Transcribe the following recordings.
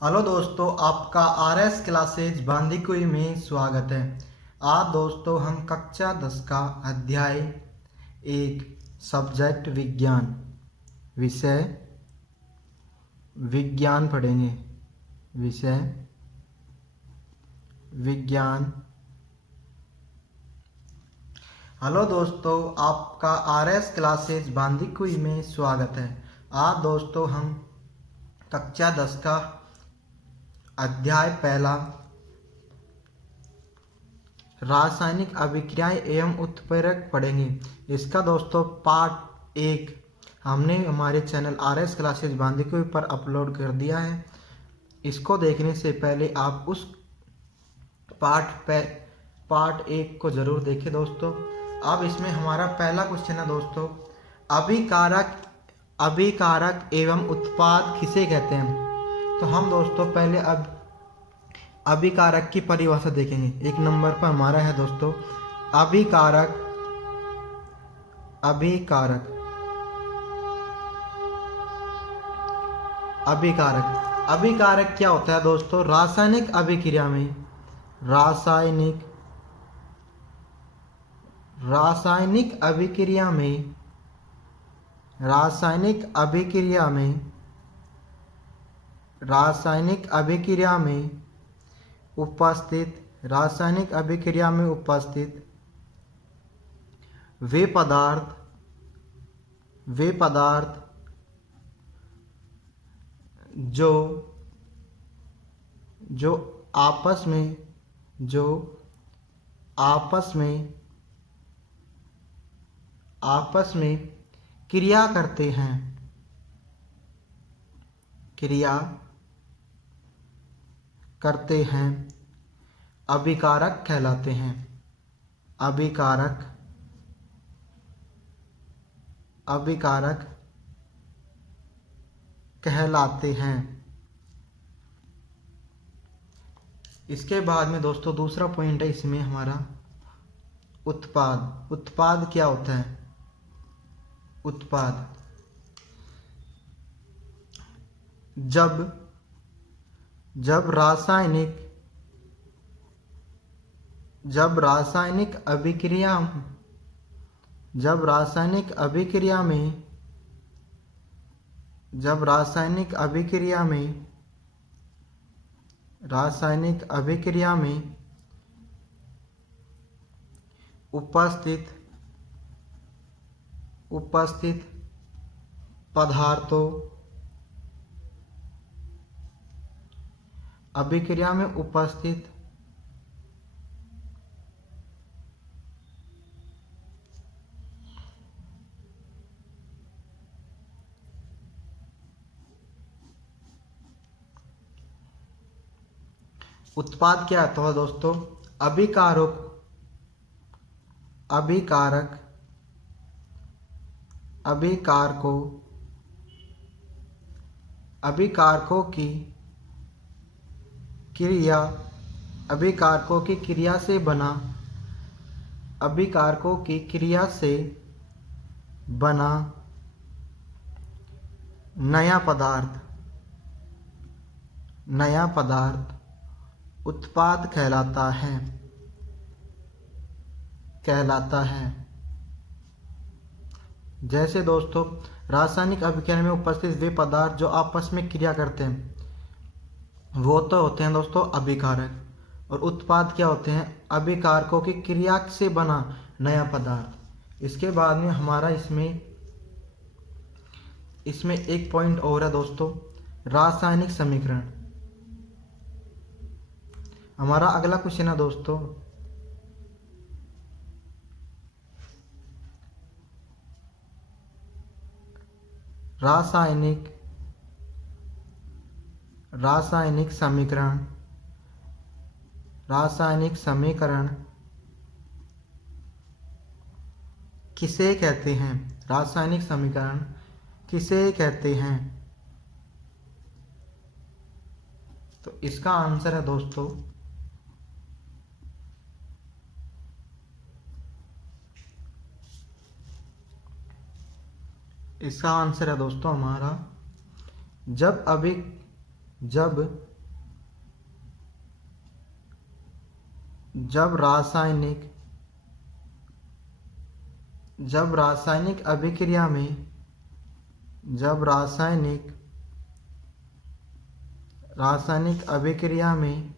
Hello दोस्तों, आपका RS classes Bandikui में स्वागत है। आज दोस्तों हम कक्षा 10 का अध्याय 1 सब्जेक्ट विज्ञान विषय विज्ञान पढ़ेंगे। विषय विज्ञान। हेलो दोस्तों, आपका आरएस क्लासेज बांदीकुई में स्वागत है। आज दोस्तों हम कक्षा 10 का अध्याय पहला रासायनिक अभिक्रियाएं एवं उत्प्रेरक पढ़ेंगे। इसका दोस्तों पार्ट 1 हमने हमारे चैनल आरएस क्लासेज बांदीकुई पर अपलोड कर दिया है। इसको देखने से पहले आप उस पार्ट 1 को जरूर देखें दोस्तों। अब इसमें हमारा पहला क्वेश्चन है दोस्तों, अभिकारक एवं उत्पाद किसे कहते हैं। तो हम दोस्तों पहले अब अभिकारक की परिभाषा देखेंगे। एक नंबर पर हमारा है दोस्तों अभिकारक। अभिकारक अभिकारक अभिकारक क्या होता है दोस्तों? रासायनिक अभिक्रिया में रासायनिक अभिक्रिया में उपस्थित वे पदार्थ जो आपस में क्रिया करते हैं अभिकारक कहलाते हैं। अभिकारक कहलाते हैं। इसके बाद में दोस्तों दूसरा पॉइंट है इसमें हमारा उत्पाद क्या होता है? उत्पाद जब रासायनिक अभिक्रिया में उपस्थित पदार्थों अभिक्रिया में उपस्थित उत्पाद क्या आता है दोस्तों? अभिकारकों की क्रिया से बना नया पदार्थ उत्पाद कहलाता है। जैसे दोस्तों रासायनिक अभिक्रिया में उपस्थित वे पदार्थ जो आपस में क्रिया करते हैं वो तो होते हैं दोस्तों अभिकारक, और उत्पाद क्या होते हैं? अभिकारकों की क्रिया से बना नया पदार्थ। इसके बाद में हमारा इसमें एक पॉइंट और है दोस्तों, रासायनिक समीकरण। हमारा अगला क्वेश्चन है दोस्तों रासायनिक समीकरण किसे कहते हैं? रासायनिक समीकरण किसे कहते हैं? तो इसका आंसर है दोस्तों हमारा जब जब रासायनिक अभिक्रिया में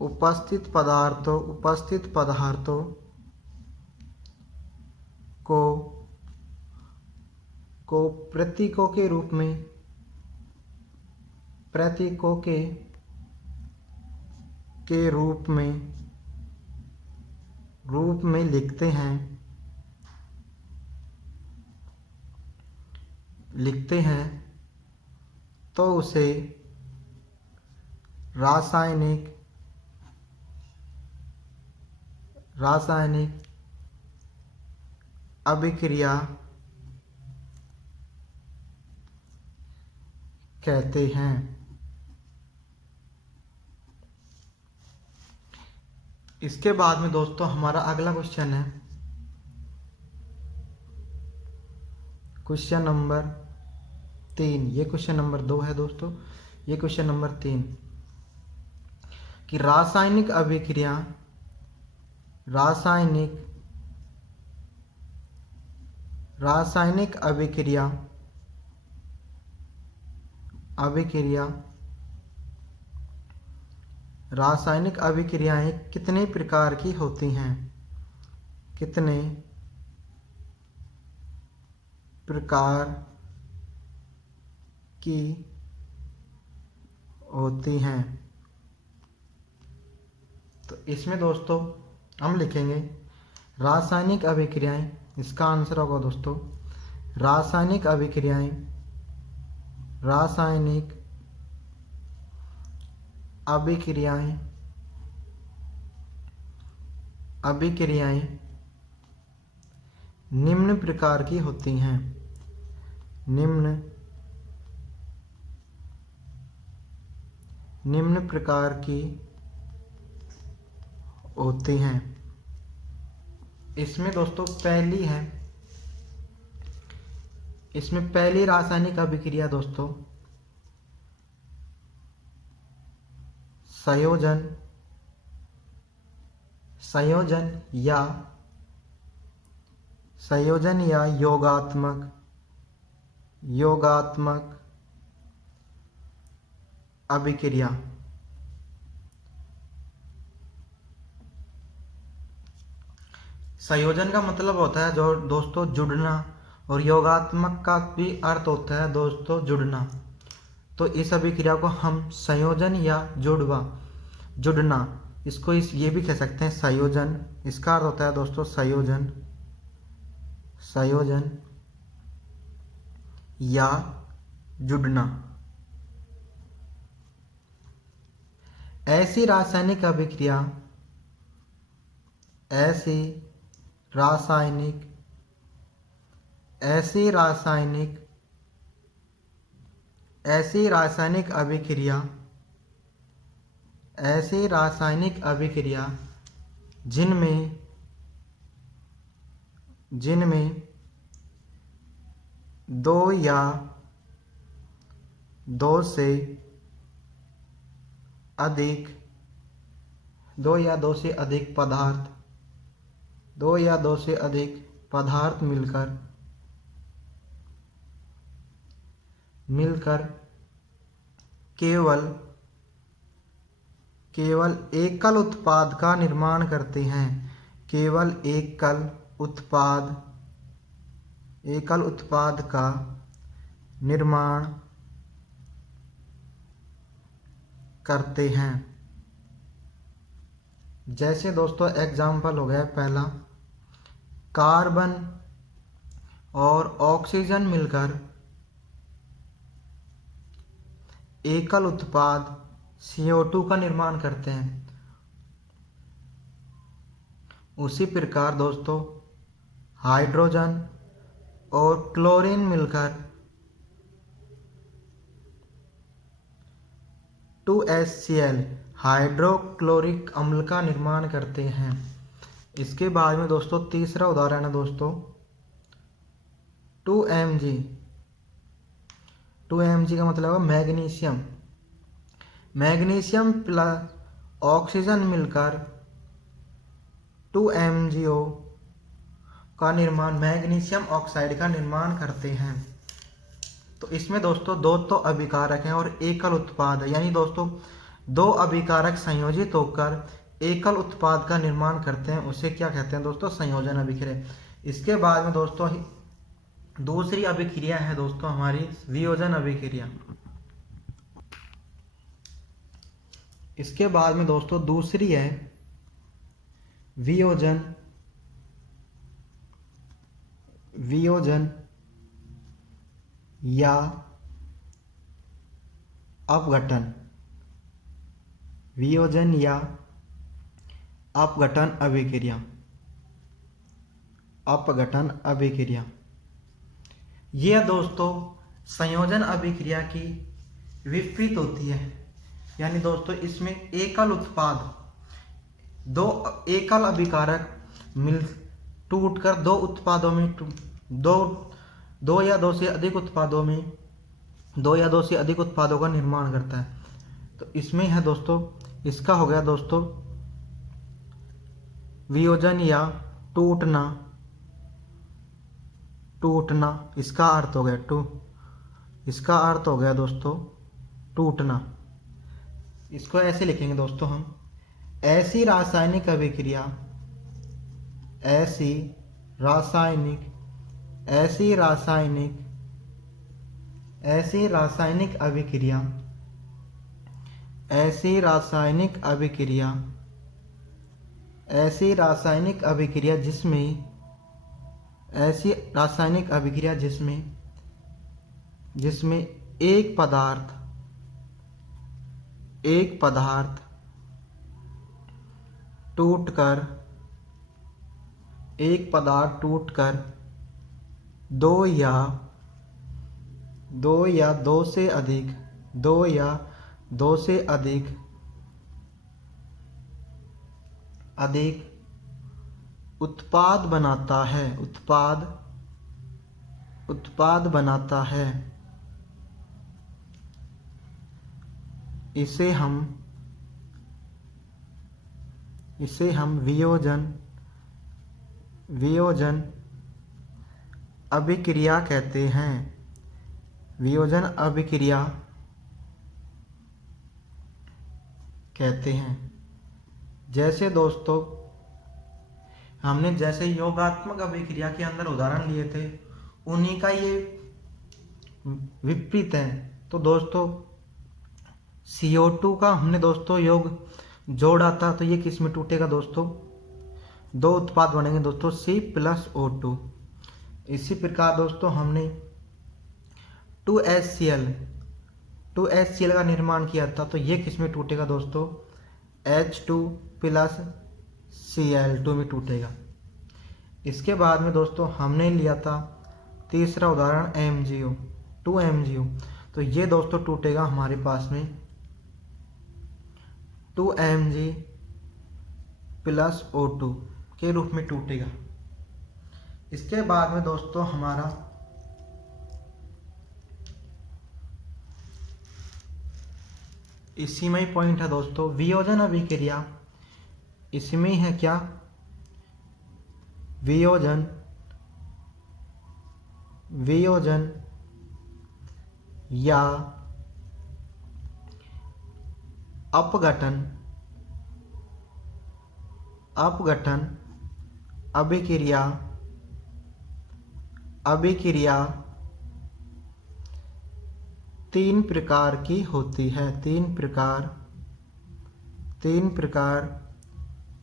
उपस्थित पदार्थों को प्रतीकों के रूप में लिखते हैं तो उसे रासायनिक अभिक्रिया कहते हैं। इसके बाद में दोस्तों हमारा अगला क्वेश्चन है क्वेश्चन नंबर 3। ये क्वेश्चन नंबर 2 है दोस्तों, ये क्वेश्चन नंबर 3 कि रासायनिक अभिक्रियाएं कितने प्रकार की होती हैं? कितने प्रकार की होती हैं? तो इसमें दोस्तों हम लिखेंगे रासायनिक अभिक्रियाएं। इसका आंसर होगा दोस्तों रासायनिक अभिक्रियाएं निम्न प्रकार की होती हैं। निम्न प्रकार की होती हैं। इसमें दोस्तों पहली रासायनिक अभिक्रिया दोस्तों संयोजन या योगात्मक अभिक्रिया। संयोजन का मतलब होता है जो दोस्तों जुड़ना, और योगात्मक का भी अर्थ होता है दोस्तों जुड़ना। तो इस अभिक्रिया को हम संयोजन या जुड़ना, ये भी कह सकते हैं संयोजन। इसका अर्थ होता है दोस्तों संयोजन या जुड़ना। ऐसी रासायनिक अभिक्रिया जिनमें दो या दो से अधिक पदार्थ मिलकर केवल एकल उत्पाद का निर्माण करते हैं। केवल एकल उत्पाद का निर्माण करते हैं। जैसे दोस्तों एग्जाम्पल हो गया पहला, कार्बन और ऑक्सीजन मिलकर एकल उत्पाद CO2 का निर्माण करते हैं। उसी प्रकार दोस्तों हाइड्रोजन और क्लोरीन मिलकर 2HCl हाइड्रोक्लोरिक अम्ल का निर्माण करते हैं। इसके बाद में दोस्तों तीसरा उदाहरण है दोस्तों 2Mg 2 Mg का मतलब है मैग्नीशियम। मैग्नीशियम प्लस ऑक्सीजन मिलकर 2MgO का निर्माण, मैग्नीशियम ऑक्साइड का निर्माण करते हैं। तो इसमें दोस्तों दो तो अभिकारक हैं और एकल उत्पाद है, यानी दोस्तों दो अभिकारक संयोजित होकर एकल उत्पाद का निर्माण करते हैं, उसे क्या कहते हैं दोस्तों? संयोजन अभिक्रिया। इसके बाद में दोस्तों दूसरी अभिक्रिया है दोस्तों हमारी वियोजन अभिक्रिया। इसके बाद में दोस्तों दूसरी है वियोजन या अपघटन। वियोजन या अपघटन अभिक्रिया। अपघटन अभिक्रिया यह दोस्तों संयोजन अभिक्रिया की विपरीत होती है, यानी दोस्तों इसमें एकल उत्पाद, दो एकल अभिकारक मिल टूटकर दो उत्पादों में दो या दो से अधिक उत्पादों का निर्माण करता है। तो इसमें है दोस्तों, इसका हो गया दोस्तों वियोजन या टूटना, इसका अर्थ हो गया इसका अर्थ हो गया दोस्तों टूटना। इसको ऐसे लिखेंगे दोस्तों हम, ऐसी रासायनिक अभिक्रिया जिसमें एक पदार्थ टूटकर दो या दो से अधिक उत्पाद बनाता है, इसे हम वियोजन अभिक्रिया कहते हैं। वियोजन अभिक्रिया कहते हैं। जैसे दोस्तों हमने जैसे योगात्मक अभिक्रिया के अंदर उदाहरण लिए थे, उन्हीं का ये विपरीत है। तो दोस्तों CO2 का हमने दोस्तों योग जोड़ा था, तो ये किस में टूटेगा दोस्तों? दो उत्पाद बनेंगे दोस्तों C+O2। इसी प्रकार दोस्तों हमने 2HCl का निर्माण किया था, तो ये किस में टूटेगा दोस्तों? H2+Cl2 में टूटेगा। इसके बाद में दोस्तों हमने लिया था तीसरा उदाहरण MgO, 2MgO। तो ये दोस्तों टूटेगा हमारे पास में 2Mg+O2 के रूप में टूटेगा। इसके बाद में दोस्तों हमारा इसी में ही पॉइंट है दोस्तों, वियोजन अभिक्रिया। इसमें है क्या? वियोजन या अपघटन अभिक्रिया तीन प्रकार की होती है। तीन प्रकार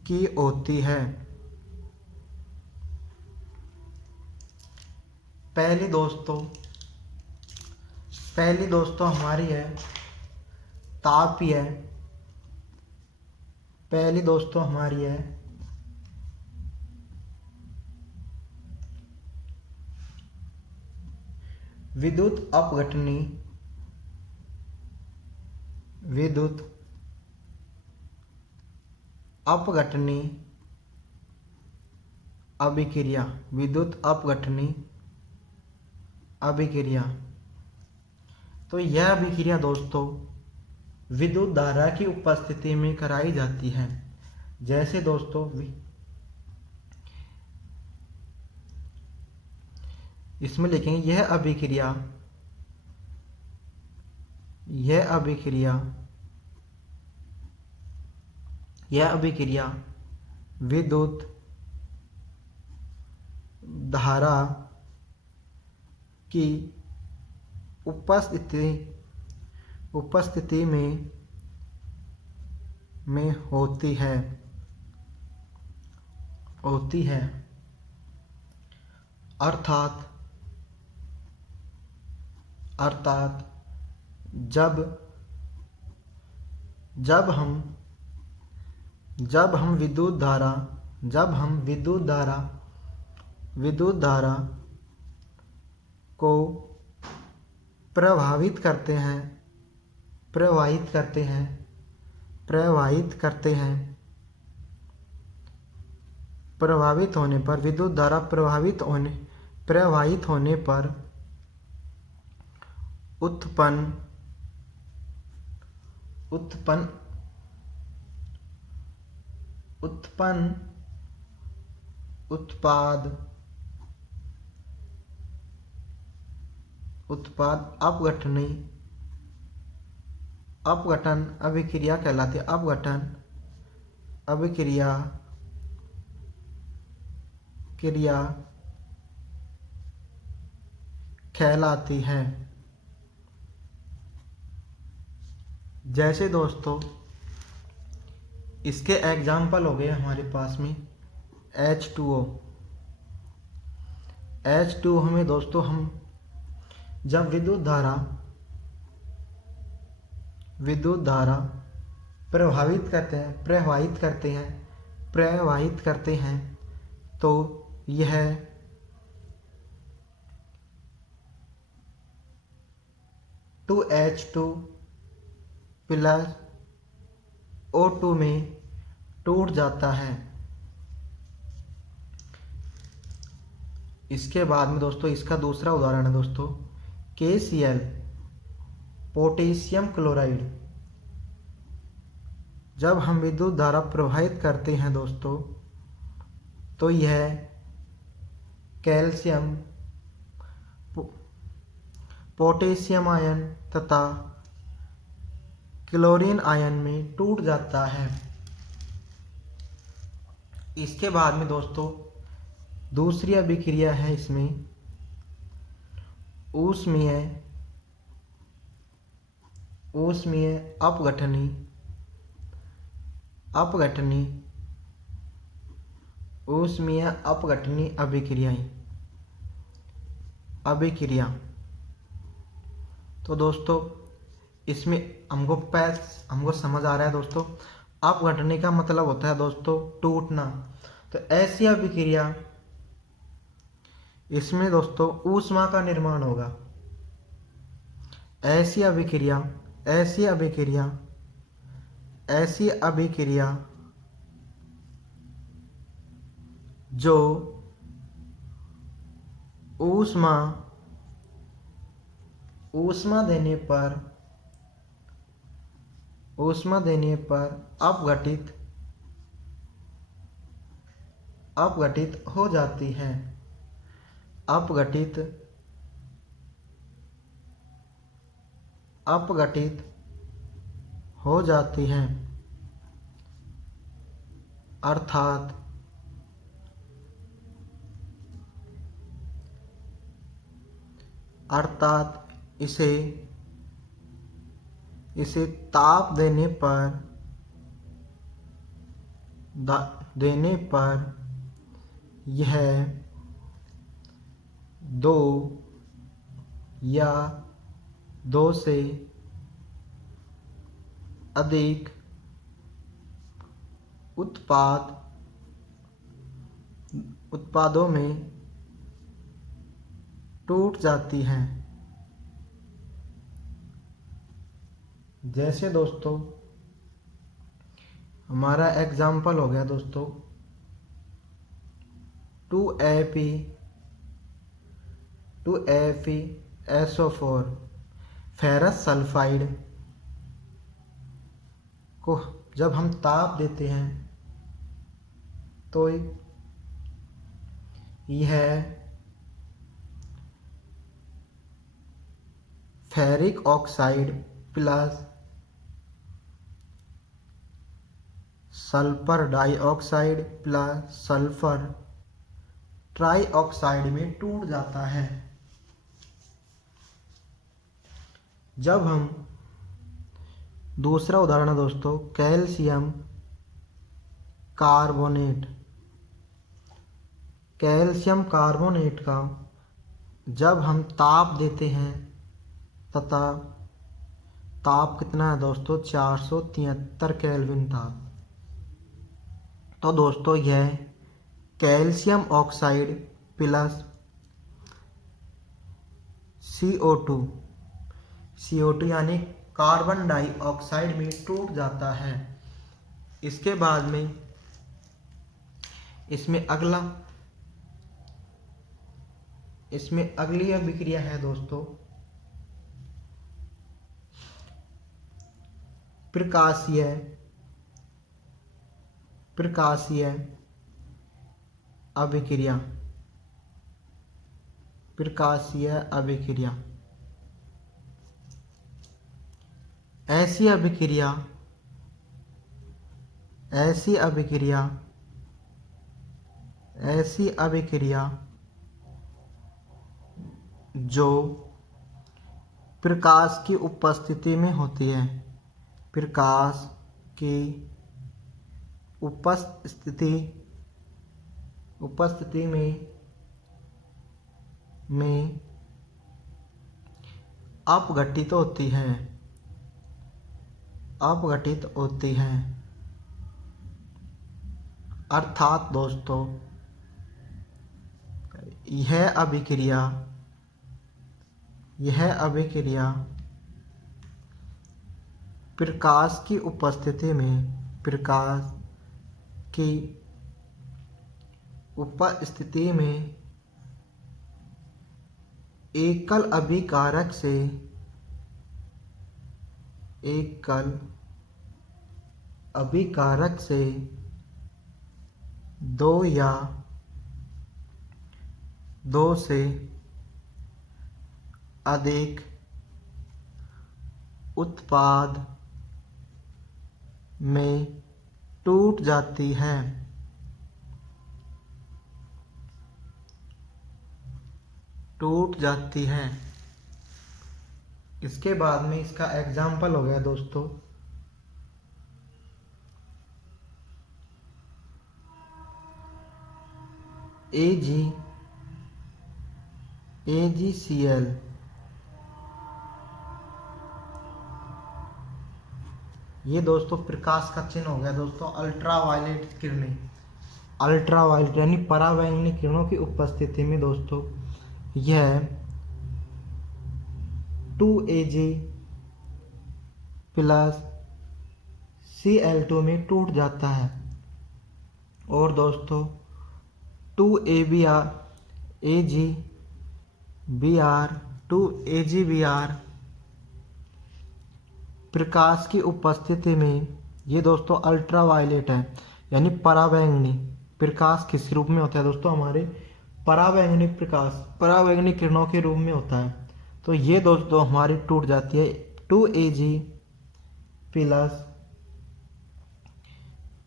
की होती है। पहली दोस्तों हमारी है तापीय। पहली दोस्तों हमारी है विद्युत अपघटनी अभिक्रिया। विद्युत अपघटनी अभिक्रिया। तो यह अभिक्रिया दोस्तों विद्युत धारा की उपस्थिति में कराई जाती है। जैसे दोस्तों इसमें लिखेंगे यह अभिक्रिया विद्युत धारा की उपस्थिति में होती है अर्थात जब हम विद्युत धारा को प्रवाहित होने पर विद्युत धारा प्रवाहित होने पर उत्पाद अपघटन अभिक्रिया कहलाती है। अपघटन अभिक्रिया कहलाती है। जैसे दोस्तों इसके एग्जाम्पल हो गए हमारे पास में H2O में दोस्तों हम जब विद्युत धारा प्रवाहित करते हैं तो यह H2 प्लस O2 में टूट जाता है। इसके बाद में दोस्तों इसका दूसरा उदाहरण है दोस्तों KCl पोटेशियम क्लोराइड। जब हम विद्युत धारा प्रवाहित करते हैं दोस्तों तो यह कैल्शियम पोटेशियम आयन तथा क्लोरीन आयन में टूट जाता है। इसके बाद में दोस्तों दूसरी अभिक्रिया है इसमें ऊष्मीय अपघटनी अभिक्रिया। तो दोस्तों इसमें हमको समझ आ रहा है दोस्तों अपघटनी का मतलब होता है दोस्तों टूटना। तो ऐसी अभिक्रिया इसमें दोस्तों ऊष्मा का निर्माण होगा। ऐसी अभिक्रिया जो ऊष्मा देने पर अपघटित हो जाती है। अपघटित हो जाती है अर्थात इसे ताप देने पर यह 2 या 2 से अधिक उत्पादों में टूट जाती हैं। जैसे दोस्तों हमारा एग्जाम्पल हो गया दोस्तों 2FeSO4 फेरस सल्फाइड को जब हम ताप देते हैं तो यह ferric oxide plus sulphur dioxide plus sulphur trioxide में टूट जाता है। जब हम दूसरा उदाहरण है दोस्तों, कैल्शियम कार्बोनेट। कैल्शियम कार्बोनेट का जब हम ताप देते हैं तथा ताप कितना है दोस्तों, 473 केल्विन ताप, तो दोस्तों यह कैल्शियम ऑक्साइड प्लस CO2 यानी कार्बन डाइऑक्साइड में टूट जाता है। इसके बाद में इसमें अगली अभिक्रिया है दोस्तों प्रकाशीय अभिक्रिया। प्रकाशीय अभिक्रिया ऐसी अभिक्रिया जो प्रकाश की उपस्थिति में होती है। प्रकाश की उपस्थिति में अपघटित होती है। अर्थात दोस्तों यह अभिक्रिया प्रकाश की उपस्थिति में एकल अभिकारक से दो से अधिक उत्पाद में टूट जाती है। इसके बाद में इसका एग्जाम्पल हो गया दोस्तों AgCl। ये दोस्तों प्रकाश का चिन्ह हो गया दोस्तों अल्ट्रावायलेट किरणें। अल्ट्रावायलेट यानी पराबैंगनी किरणों की उपस्थिति में दोस्तों यह 2Ag प्लस Cl2 में टूट जाता है। और दोस्तों 2AgBr प्रकाश की उपस्थिति में, ये दोस्तों अल्ट्रावायलेट है यानी पराबैंगनी। प्रकाश किस रूप में होता है दोस्तों, हमारे पराबैंगनी किरणों के रूप में होता है। तो ये दोस्तों हमारी टूट जाती है 2Ag प्लस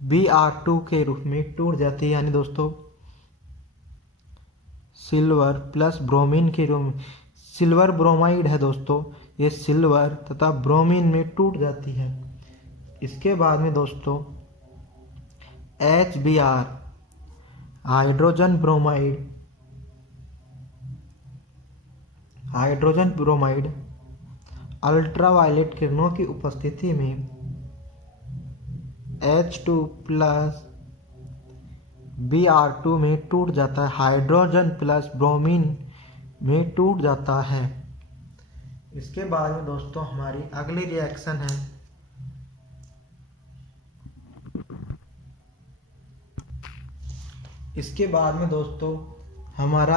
Br2 के रूप में टूट जाती है, यानी दोस्तों सिल्वर प्लस ब्रोमीन के रूप में। सिल्वर ब्रोमाइड है दोस्तों, ये सिल्वर तथा ब्रोमीन में टूट जाती है। इसके बाद में दोस्तों HBr हाइड्रोजन ब्रोमाइड अल्ट्रावायलेट किरणों की उपस्थिति में H2 प्लस Br2 में टूट जाता है, हाइड्रोजन प्लस ब्रोमीन में टूट जाता है। इसके बाद में दोस्तों हमारी अगली रिएक्शन है इसके बाद में दोस्तों हमारा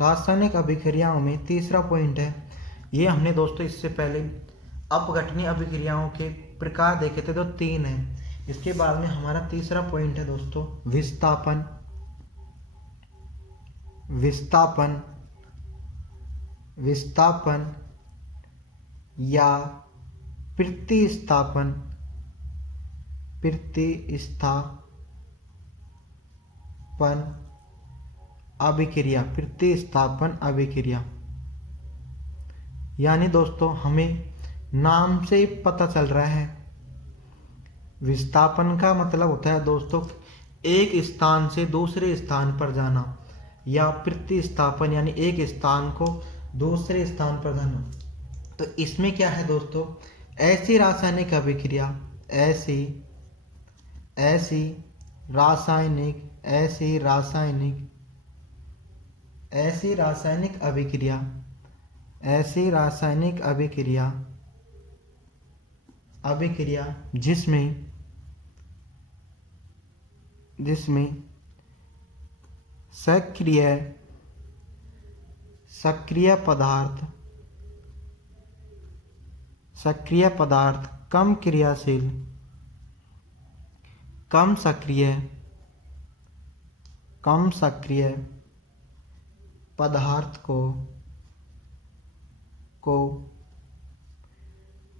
रासायनिक अभिक्रियाओं में तीसरा पॉइंट है ये हमने दोस्तों इससे पहले अपघटनीय अभिक्रियाओं के प्रकार देखे थे, तो 3 हैं। इसके बाद में हमारा तीसरा पॉइंट है दोस्तों विस्थापन। विस्थापन विस्थापन या प्रतिस्थापन। प्रतिस्थापन अभिक्रिया। प्रतिस्थापन अभिक्रिया यानी दोस्तों हमें नाम से पता चल रहा है, विस्थापन का मतलब होता है दोस्तों एक स्थान से दूसरे स्थान पर जाना, या प्रतिस्थापन यानी एक स्थान को दूसरे स्थान पर जाना। तो इसमें क्या है दोस्तों, ऐसी रासायनिक अभिक्रिया, ऐसी रासायनिक अभिक्रिया जिसमें सक्रिय पदार्थ कम सक्रिय पदार्थ को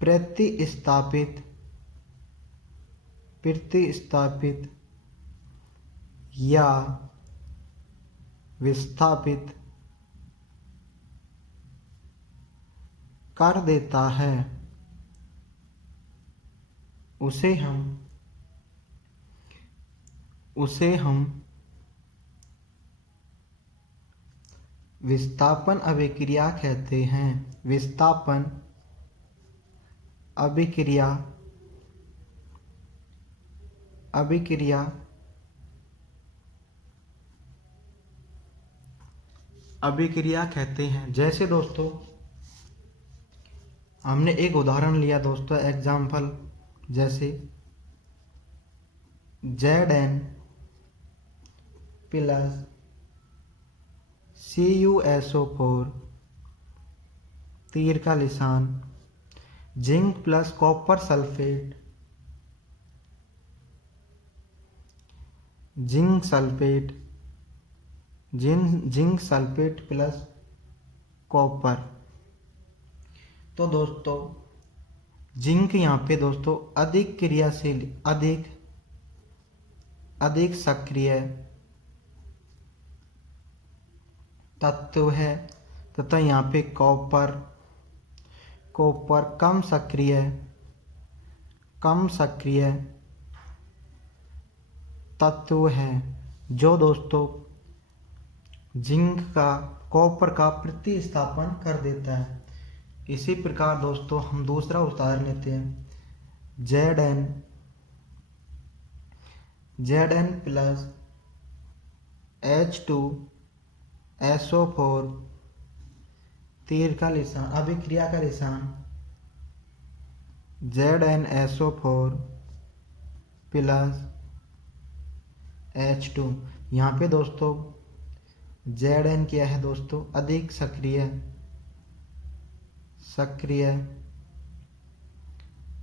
प्रतिस्थापित या विस्थापित कर देता है, उसे हम विस्थापन अभिक्रिया कहते हैं। विस्थापन अभिक्रिया कहते हैं। जैसे दोस्तों हमने एक उदाहरण लिया दोस्तों, एग्जाम्पल, जैसे Zn प्लस CuSO4 तीर का निशान, zinc plus copper sulphate, zinc sulphate plus copper. तो दोस्तों जिंक यहाँ पे दोस्तों अधिक क्रियाशील, अधिक सक्रिय तत्व है, तथा यहाँ पे कॉपर कम सक्रिय तत्व है, जो दोस्तों जिंक का कॉपर का प्रतिस्थापन कर देता है। इसी प्रकार दोस्तों हम दूसरा उदाहरण लेते हैं, Zn प्लस H2SO4 तीर का निशान, अभिक्रिया का निशान, ZnSO4 प्लस H2। यहाँ पे दोस्तों Zn क्या है दोस्तों, अधिक सक्रिय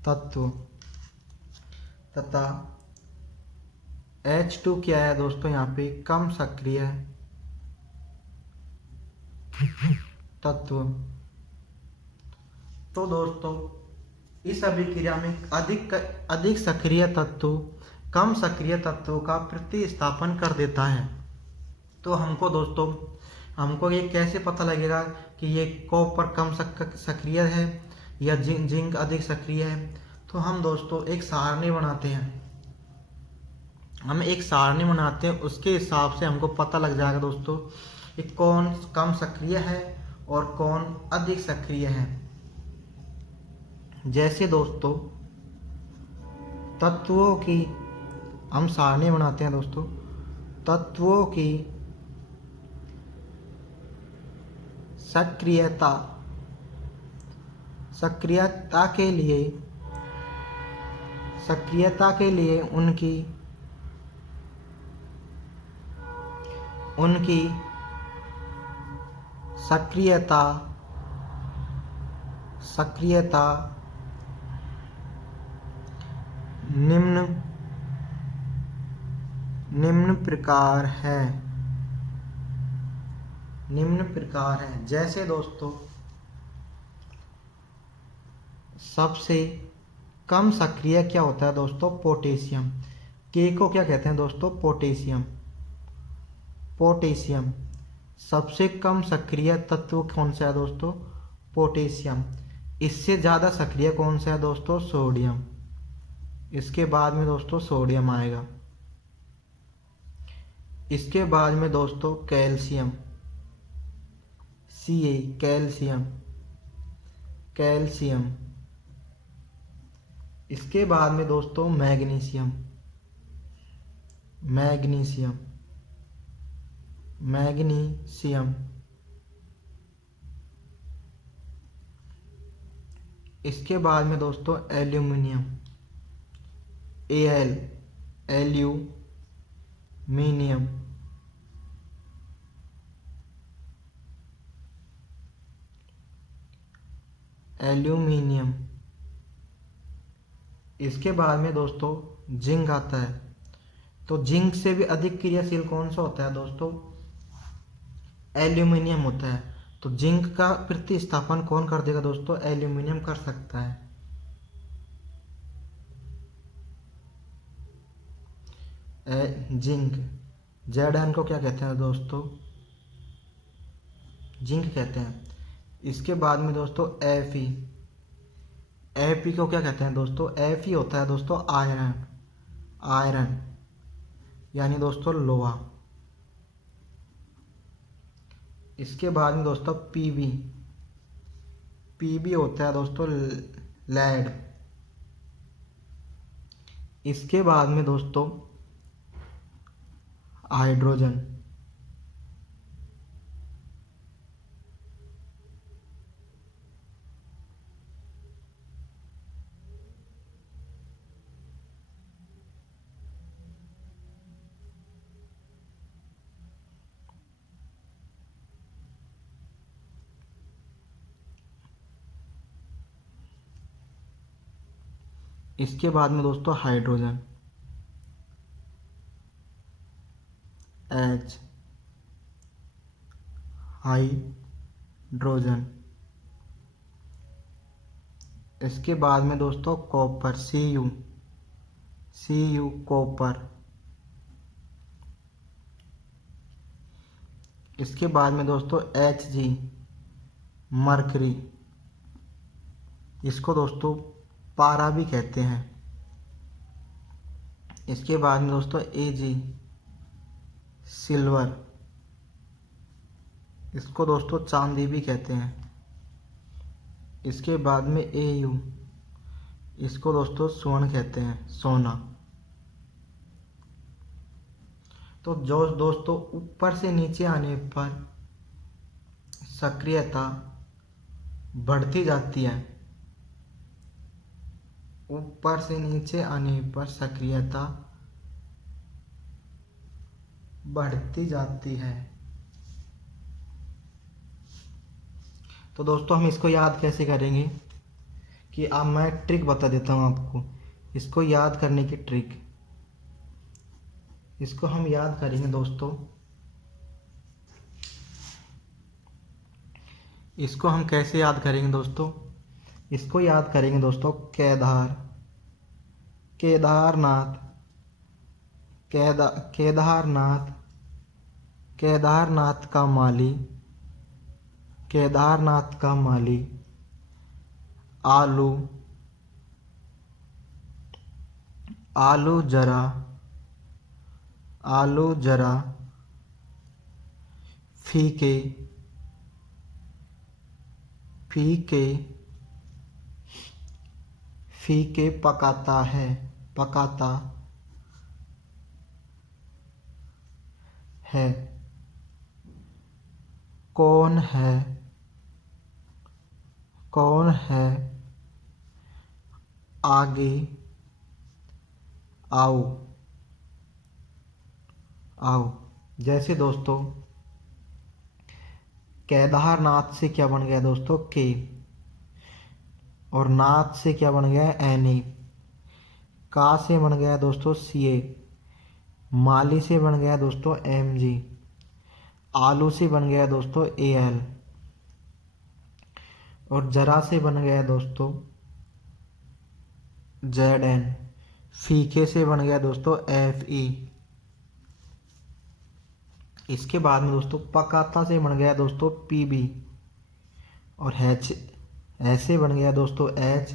तत्व, तथा H2 क्या है दोस्तों, यहाँ पे कम सक्रिय तत्व। तो दोस्तों इस अभिक्रिया में अधिक सक्रिय तत्व कम सक्रिय तत्वों का प्रतिस्थापन कर देता है। तो हमको ये कैसे पता लगेगा कि ये कॉपर कम सक्रिय है या जिंक अधिक सक्रिय है? तो हम दोस्तों एक सारणी बनाते हैं, उसके हिसाब से हमको पता लग जाएगा दोस्तों कि कौन कम सक्रिय है और कौन अधिक सक्रिय है। जैसे दोस्तों तत्वों की हम सारणी बनाते हैं दोस्तों, तत्वों की सक्रियता के लिए उनकी सक्रियता सक्रियता निम्न निम्न प्रकार है जैसे दोस्तों सबसे कम सक्रिय क्या होता है दोस्तों? पोटेशियम। के को क्या कहते हैं दोस्तों? पोटेशियम। सबसे कम सक्रिय तत्व कौन सा है दोस्तों? पोटेशियम। इससे ज़्यादा सक्रिय कौन सा है दोस्तों? सोडियम। इसके बाद में दोस्तों सोडियम आएगा। इसके बाद में दोस्तों कैल्शियम, Ca, कैल्शियम। इसके बाद में दोस्तों मैग्नीशियम। इसके बाद में दोस्तों एल्यूमिनियम, Al, एल्यूमिनियम। इसके बाद में दोस्तों जिंक आता है। तो जिंक से भी अधिक क्रियाशील कौन सा होता है दोस्तों? एल्यूमिनियम होता है। तो जिंक का प्रतिस्थापन कौन कर देगा दोस्तों? एल्यूमिनियम कर सकता है। जिंक, Zn को क्या कहते हैं दोस्तों? जिंक कहते हैं। इसके बाद में दोस्तों Fe को क्या कहते हैं दोस्तों? Fe होता है दोस्तों आयरन, यानी दोस्तों लोहा। इसके बाद में दोस्तों Pb होता है दोस्तों लेड। इसके बाद में दोस्तों हाइड्रोजन। इसके बाद में दोस्तों हाइड्रोजन, H, हाइड्रोजन। इसके बाद में दोस्तों कॉपर, Cu, कॉपर। इसके बाद में दोस्तों Hg, मरकरी। इसको दोस्तों पारा भी कहते हैं। इसके बाद में दोस्तों Ag, सिल्वर। इसको दोस्तों चांदी भी कहते हैं। इसके बाद में Au, इसको दोस्तों स्वर्ण कहते हैं, सोना। तो जो दोस्तों ऊपर से नीचे आने पर सक्रियता बढ़ती जाती है, ऊपर से नीचे आने पर सक्रियता बढ़ती जाती है। तो दोस्तों हम इसको याद कैसे करेंगे कि अब मैं ट्रिक बता देता हूँ आपको, इसको याद करने की ट्रिक। इसको हम याद करेंगे दोस्तों, इसको हम कैसे याद करेंगे दोस्तों? इसको याद करेंगे दोस्तों केदारनाथ का माली आलू जरा फीके पकाता है। कौन है आगे आओ। जैसे दोस्तों केदारनाथ से क्या बन गया दोस्तों? के। और नाथ से क्या बन गया है Na। का से बन गया दोस्तों Ca। माली से बन गया दोस्तों Mg। आलू से बन गया दोस्तों Al। और जरा से बन गया दोस्तों Zn। फीके से बन गया दोस्तों Fe। इसके बाद में दोस्तों पकाता से बन गया दोस्तों Pb। और हैच ऐसे बन गया दोस्तों H।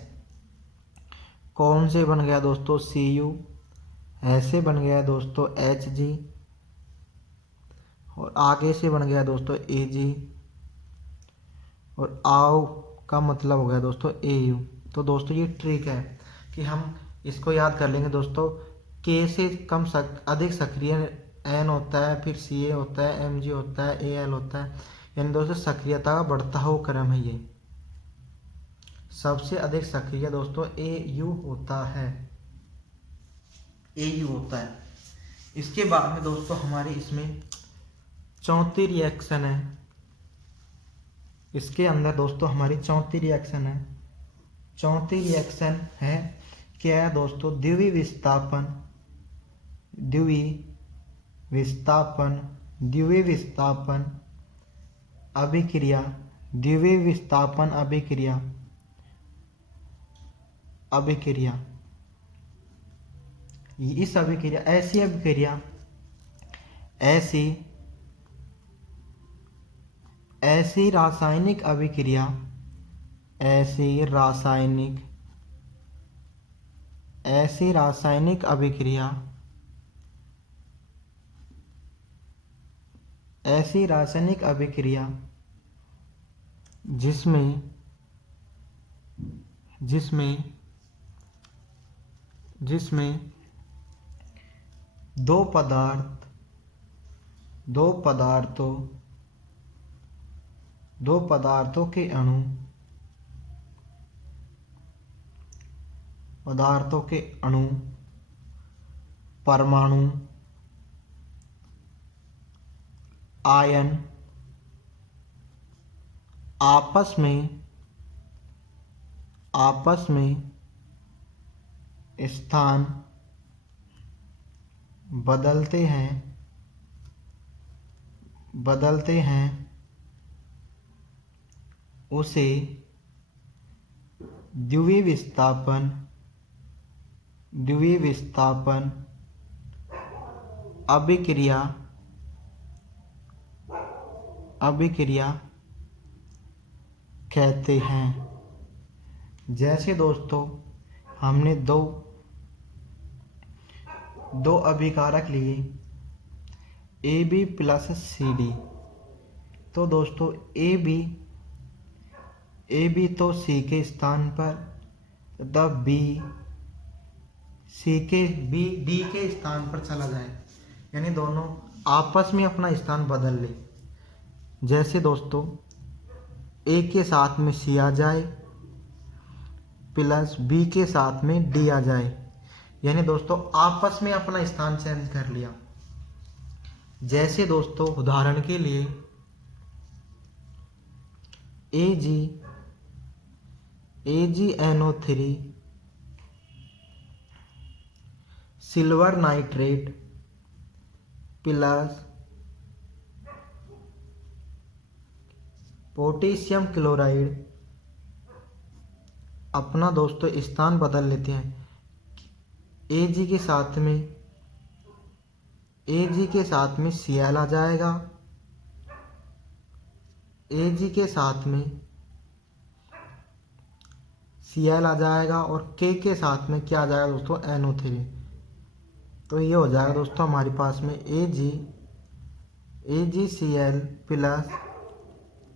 कौन से बन गया दोस्तों Cu। ऐसे बन गया दोस्तों Hg। और आगे से बन गया दोस्तों Ag। और आओ का मतलब हो गया दोस्तों Au। तो दोस्तों ये ट्रिक है कि हम इसको याद कर लेंगे दोस्तों। K से अधिक सक्रिय N होता है, फिर Ca होता है, Mg होता है, Al होता है, यानी दोस्तों सक्रियता का बढ़ता हुआ क्रम है ये। सबसे अधिक सक्रिय दोस्तों Au होता है, Au होता है। इसके बाद में दोस्तों हमारी इसमें चौथी रिएक्शन है। इसके अंदर दोस्तों हमारी चौथी रिएक्शन है। चौथी रिएक्शन है क्या है दोस्तों? द्विवीय विस्थापन, द्विवीय विस्थापन, द्विवीय विस्थापन अभिक्रिया, द्विवीय विस्थापन अभिक्रिया, अभिक्रिया। इस अभिक्रिया, ऐसी अभिक्रिया, ऐसी रासायनिक अभिक्रिया, ऐसी रासायनिक अभिक्रिया, ऐसी रासायनिक अभिक्रिया जिसमें दो पदार्थों के अणु, परमाणु, आयन आपस में स्थान बदलते हैं उसे द्विवीय विस्थापन अभिक्रिया कहते हैं। जैसे दोस्तों हमने दो अभिकारक लिए AB प्लस CD। तो दोस्तों AB तो C के स्थान पर तथा D के स्थान पर चला जाए, यानी दोनों आपस में अपना स्थान बदल ले। जैसे दोस्तों A के साथ में C आ जाए प्लस B के साथ में D आ जाए, यानी दोस्तों आपस में अपना स्थान चेंज कर लिया। जैसे दोस्तों उदाहरण के लिए AgNO3 silver nitrate plus potassium chloride अपना दोस्तों स्थान बदल लेते हैं। Ag के साथ में Cl आ जाएगा, Ag के साथ में Cl आ जाएगा और K के साथ में क्या आ जाएगा दोस्तों? NO3। तो ये हो जाएगा दोस्तों हमारे पास में AgCl प्लस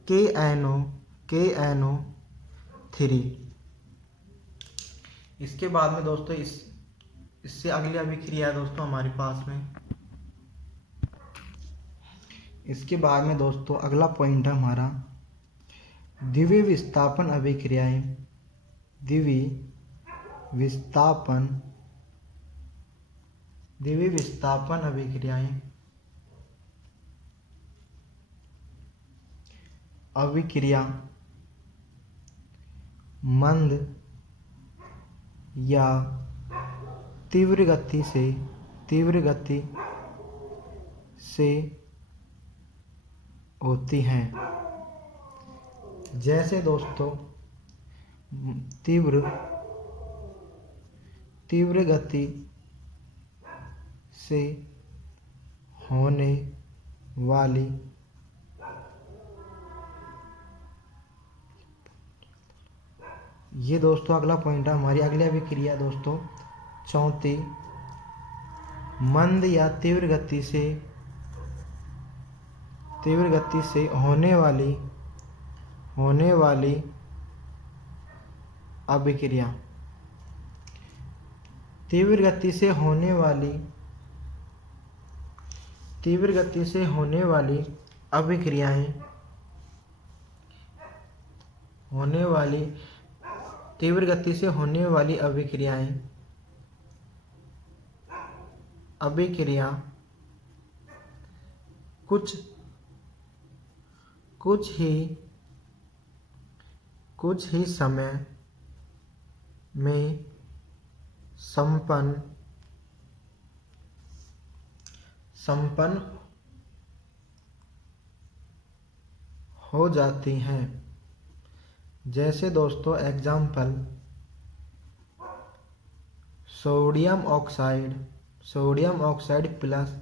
KNO3। इसके बाद में दोस्तों इससे अगली अभिक्रिया है दोस्तों हमारे पास में। इसके बाद में दोस्तों अगला पॉइंट है हमारा द्विवीय विस्थापन अभिक्रियाएं। द्विवीय विस्थापन अभिक्रियाएं। अभिक्रिया मंद या तीव्र गति से होती हैं। जैसे दोस्तों तीव्र गति से होने वाली ये दोस्तों अगला पॉइंट है हमारी अगली अभिक्रिया दोस्तों चौथी, मंद या तीव्र गति से होने वाली अभिक्रिया। तीव्र गति से होने वाली अभिक्रियाएं कुछ ही समय में संपन्न हो जाती हैं। जैसे दोस्तों example, sodium oxide plus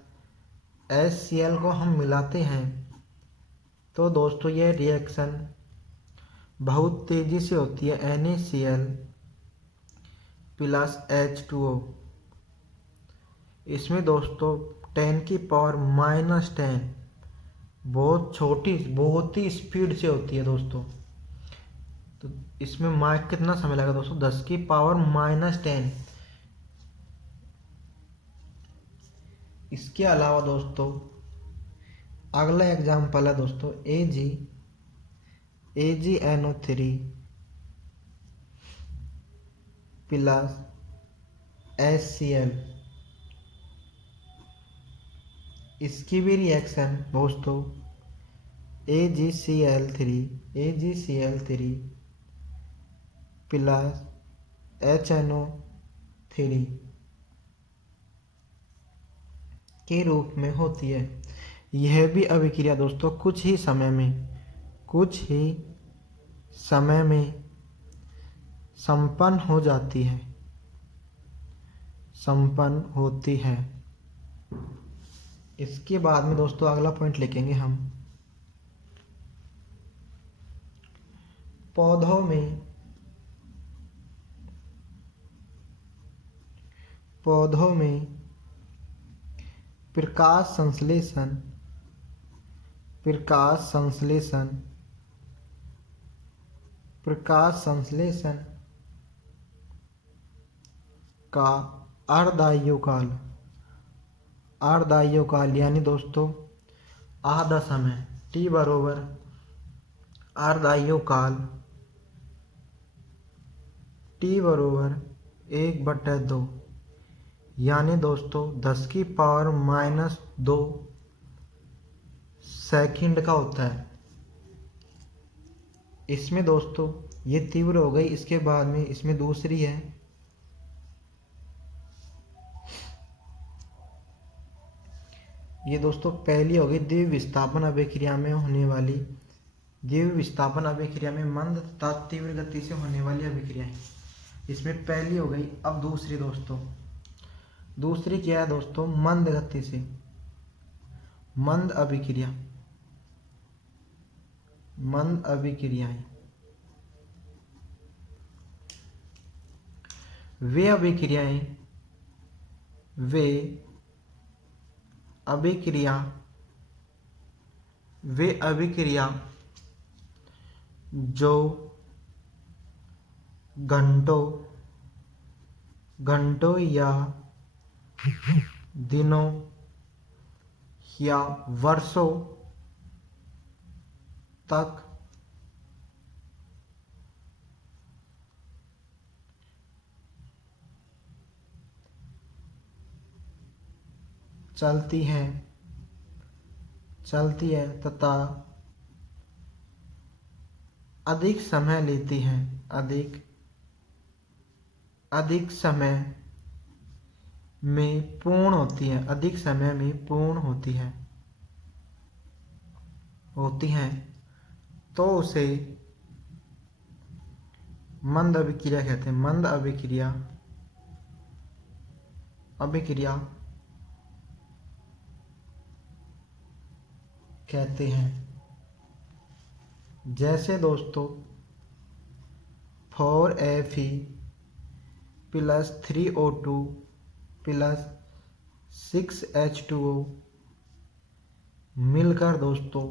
HCl को हम मिलाते हैं तो दोस्तों यह रिएक्शन बहुत तेजी से होती है। NaCl प्लस H2O, इसमें दोस्तों 10⁻⁻10 बहुत ही स्पीड से होती है दोस्तों। तो इसमें कितना समय लगेगा दोस्तों? 10⁻⁻10। इसके अलावा दोस्तों अगला एग्जाम्पल है दोस्तों AgNO3 प्लस HCl। इसकी भी रिएक्शन दोस्तों AgCl3 प्लस HNO3 के रूप में होती है। यह भी अभिक्रिया दोस्तों कुछ ही समय में संपन्न होती है। इसके बाद में दोस्तों अगला पॉइंट लिखेंगे हम, पौधों में प्रकाश संश्लेषण का अर्धायुकाल यानी दोस्तों आधा समय T बरोबर अर्धायुकाल T बरोबर 1/2 यानी दोस्तों 10⁻⁻2 सेकंड का होता है। इसमें दोस्तों ये तीव्र हो गई। इसके बाद में इसमें दूसरी है ये दोस्तों पहली हो गई द्वितीय विस्थापन अभिक्रिया में मंद तथा तीव्र गति से होने वाली अभिक्रियाएं। इसमें पहली हो गई। अब दूसरी दोस्तों, दूसरी क्या है दोस्तों? मंद गति से मंद अभिक्रियाएं। वे अभिक्रिया जो घंटों या दिनों या वर्षों तक चलती है तथा अधिक समय लेती हैं, अधिक समय में पूर्ण होती हैं, अधिक समय में पूर्ण होती हैं तो उसे मंद अभिक्रिया कहते हैं। मंद अभिक्रिया कहते हैं। जैसे दोस्तों 4Fe plus 3O2 plus 6H2O मिलकर दोस्तों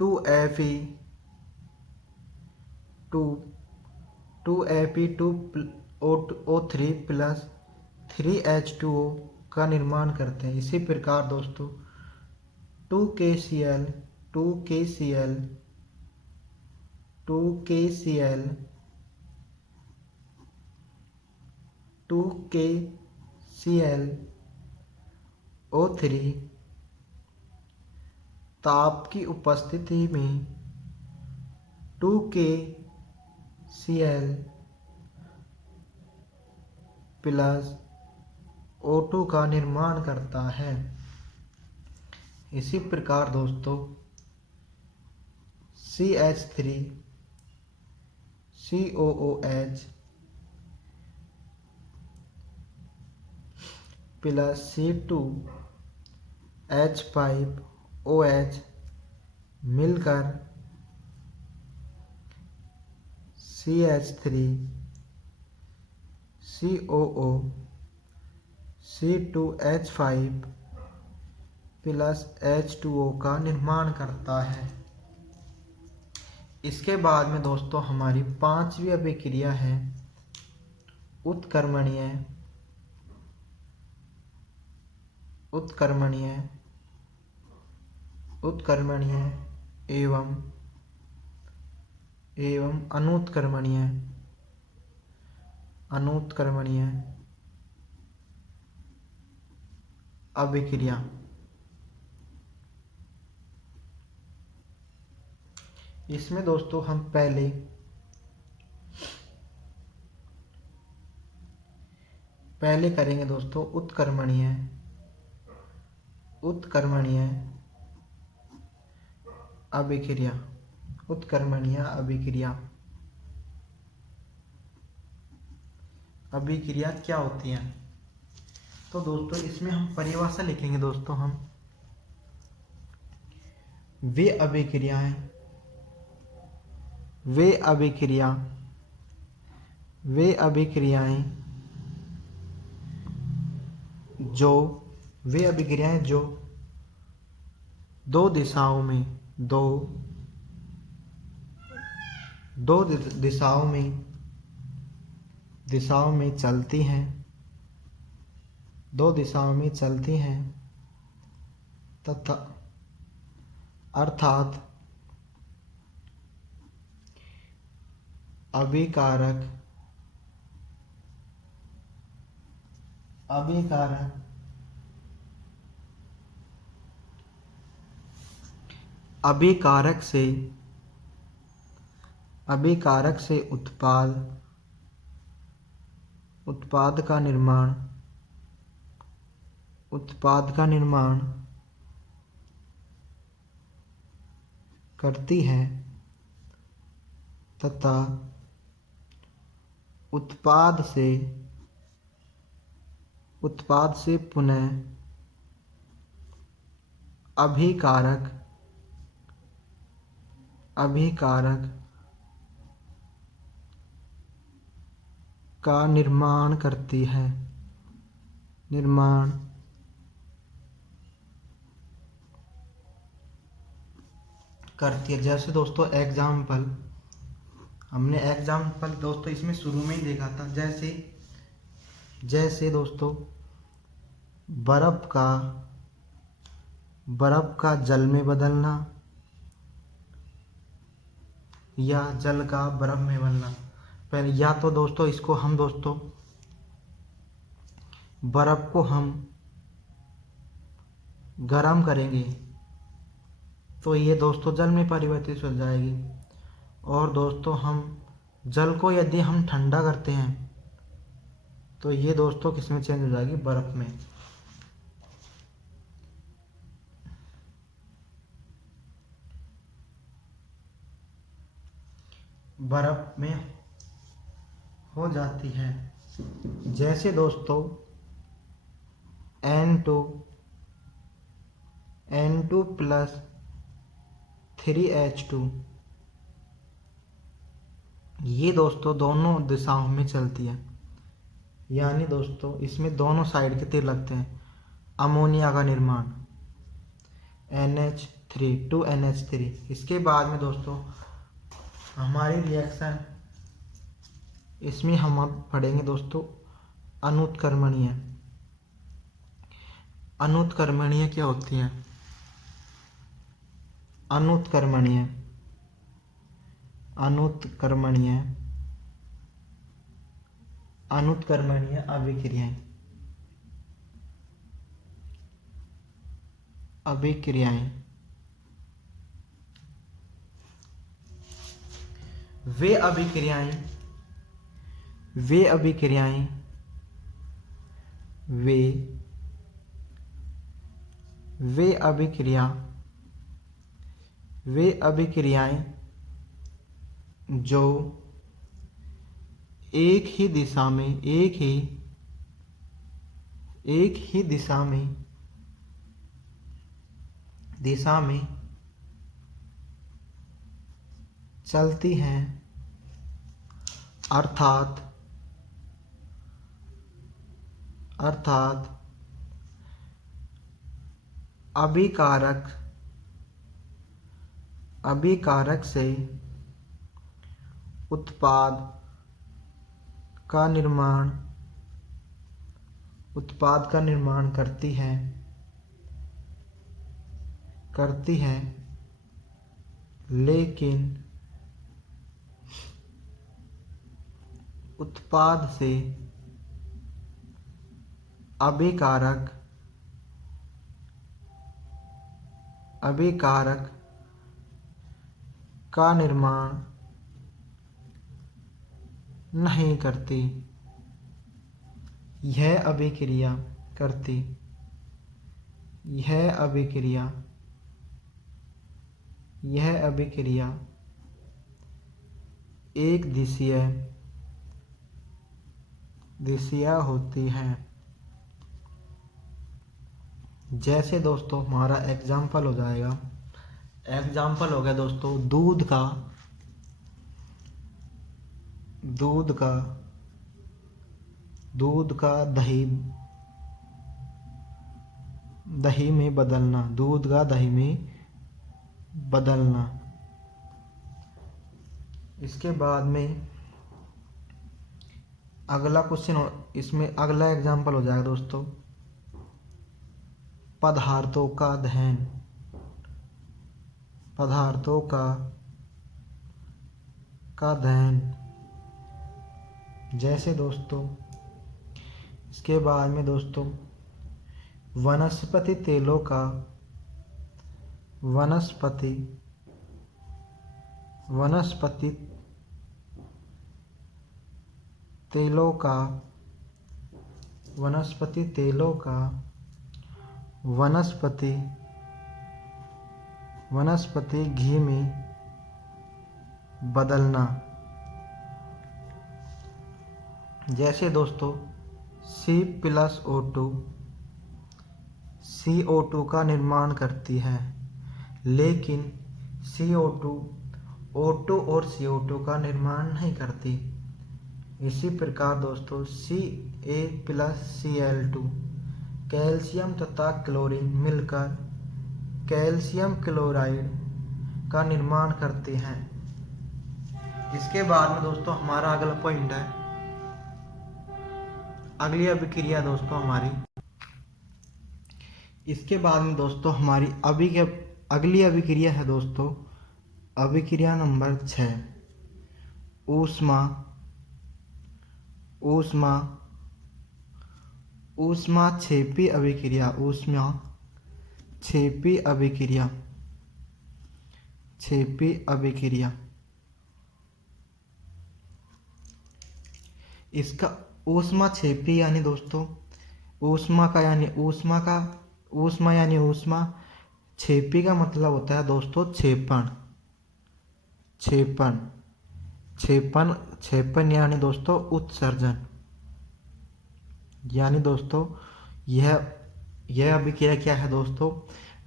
2Fe2O3 प्लस 3H2O का निर्माण करते हैं। इसी प्रकार दोस्तों 2KCl 2KClO3 ताप की उपस्थिति में 2KCl प्लस O2 का निर्माण करता है। इसी प्रकार दोस्तों CH3COOH प्लस C2H5OH मिलकर CH3COO C2H5 प्लस H2O का निर्माण करता है। इसके बाद में दोस्तों हमारी पांचवी अभिक्रिया है उत्कर्मणीय एवं अनुत्कर्मणीय अभिक्रिया। इसमें दोस्तों हम पहले करेंगे दोस्तों उत्कर्मणीय अभिक्रिया। अभिक्रिया क्या होती है? तो दोस्तों इसमें हम परिभाषा लिखेंगे दोस्तों हम वे अभिक्रियाएं जो दो दिशाओं में चलती हैं तथा अर्थात अभिकारक से उत्पाद का निर्माण करती है तथा उत्पाद से पुनः अभिकारक का निर्माण करती है। जैसे दोस्तों हमने एग्जाम्पल दोस्तों इसमें शुरू में ही देखा था। जैसे दोस्तों बर्फ का जल में बदलना या जल का बर्फ में बदलना। पहले या तो दोस्तों इसको हम दोस्तों बर्फ को हम गरम करेंगे तो ये दोस्तों जल में परिवर्तित हो जाएगी। और दोस्तों हम जल को यदि हम ठंडा करते हैं तो ये दोस्तों किस में चेंज हो जाएगी, बर्फ में। बर्फ में हो जाती है। जैसे दोस्तों N2 प्लस 3H2, ये दोस्तों दोनों दिशाओं में चलती है, यानी दोस्तों इसमें दोनों साइड के तीर लगते हैं। अमोनिया का निर्माण NH3 2NH3। इसके बाद में दोस्तों हमारी रिएक्शन, इसमें हम अब पढ़ेंगे दोस्तों अनुत्क्रमणीय। अनुत्क्रमणीय क्या होती है? अनुत्क्रमणीय अभिक्रियाएं वे अभिक्रियाएं जो एक ही दिशा में चलती हैं, अर्थात अभिकारक से उत्पाद का निर्माण करती है, लेकिन उत्पाद से अभिकारक का निर्माण नहीं करती। यह अभिक्रिया एक दिशीय होती है। जैसे दोस्तों हमारा एग्जाम्पल हो गया दोस्तों दूध का दही में बदलना। इसके बाद में अगला क्वेश्चन, इसमें अगला एग्जाम्पल हो जाएगा दोस्तों पदार्थों का दहन। जैसे दोस्तों इसके बाद में दोस्तों वनस्पति तेलों का वनस्पति घी में बदलना। जैसे दोस्तों CO2 का निर्माण करती है, लेकिन CO2 O2 और CO2 का निर्माण नहीं करती। इसी प्रकार दोस्तों CaCl2 कैल्शियम तथा क्लोरीन मिलकर कैल्शियम क्लोराइड का निर्माण करते हैं। इसके बाद में दोस्तों हमारा अगला पॉइंट है अगली अभिक्रिया दोस्तों हमारी। इसके बाद में दोस्तों हमारी अगली अभिक्रिया है दोस्तों अभिक्रिया नंबर 6 ऊष्माक्षेपी अभिक्रिया। क्षेपी अभिक्रिया। इसका ऊष्माक्षेपी यानी दोस्तों ऊष्मा यानी ऊष्मा, क्षेपी का मतलब होता है दोस्तों क्षेपण। क्षेपण यानी दोस्तों उत्सर्जन। यानी दोस्तों यह अभिक्रिया क्या है दोस्तों?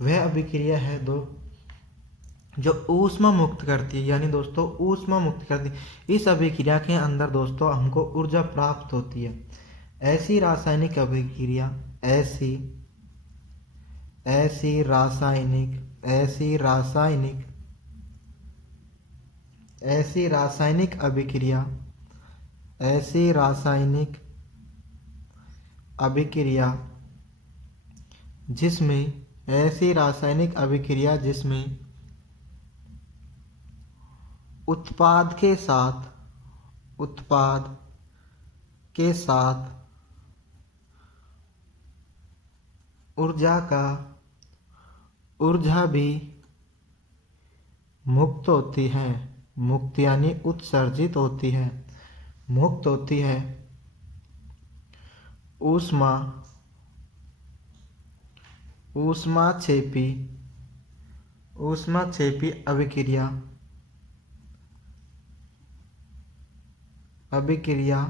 वह अभिक्रिया है जो ऊष्मा मुक्त करती है, यानी दोस्तों ऊष्मा मुक्त करती है। इस अभिक्रिया के अंदर दोस्तों हमको ऊर्जा प्राप्त होती है। ऐसी रासायनिक अभिक्रिया ऐसी रासायनिक अभिक्रिया जिसमें उत्पाद के साथ ऊर्जा भी मुक्त होती है। मुक्त यानी उत्सर्जित होती है, मुक्त होती है। ऊष्माक्षेपी अभिक्रिया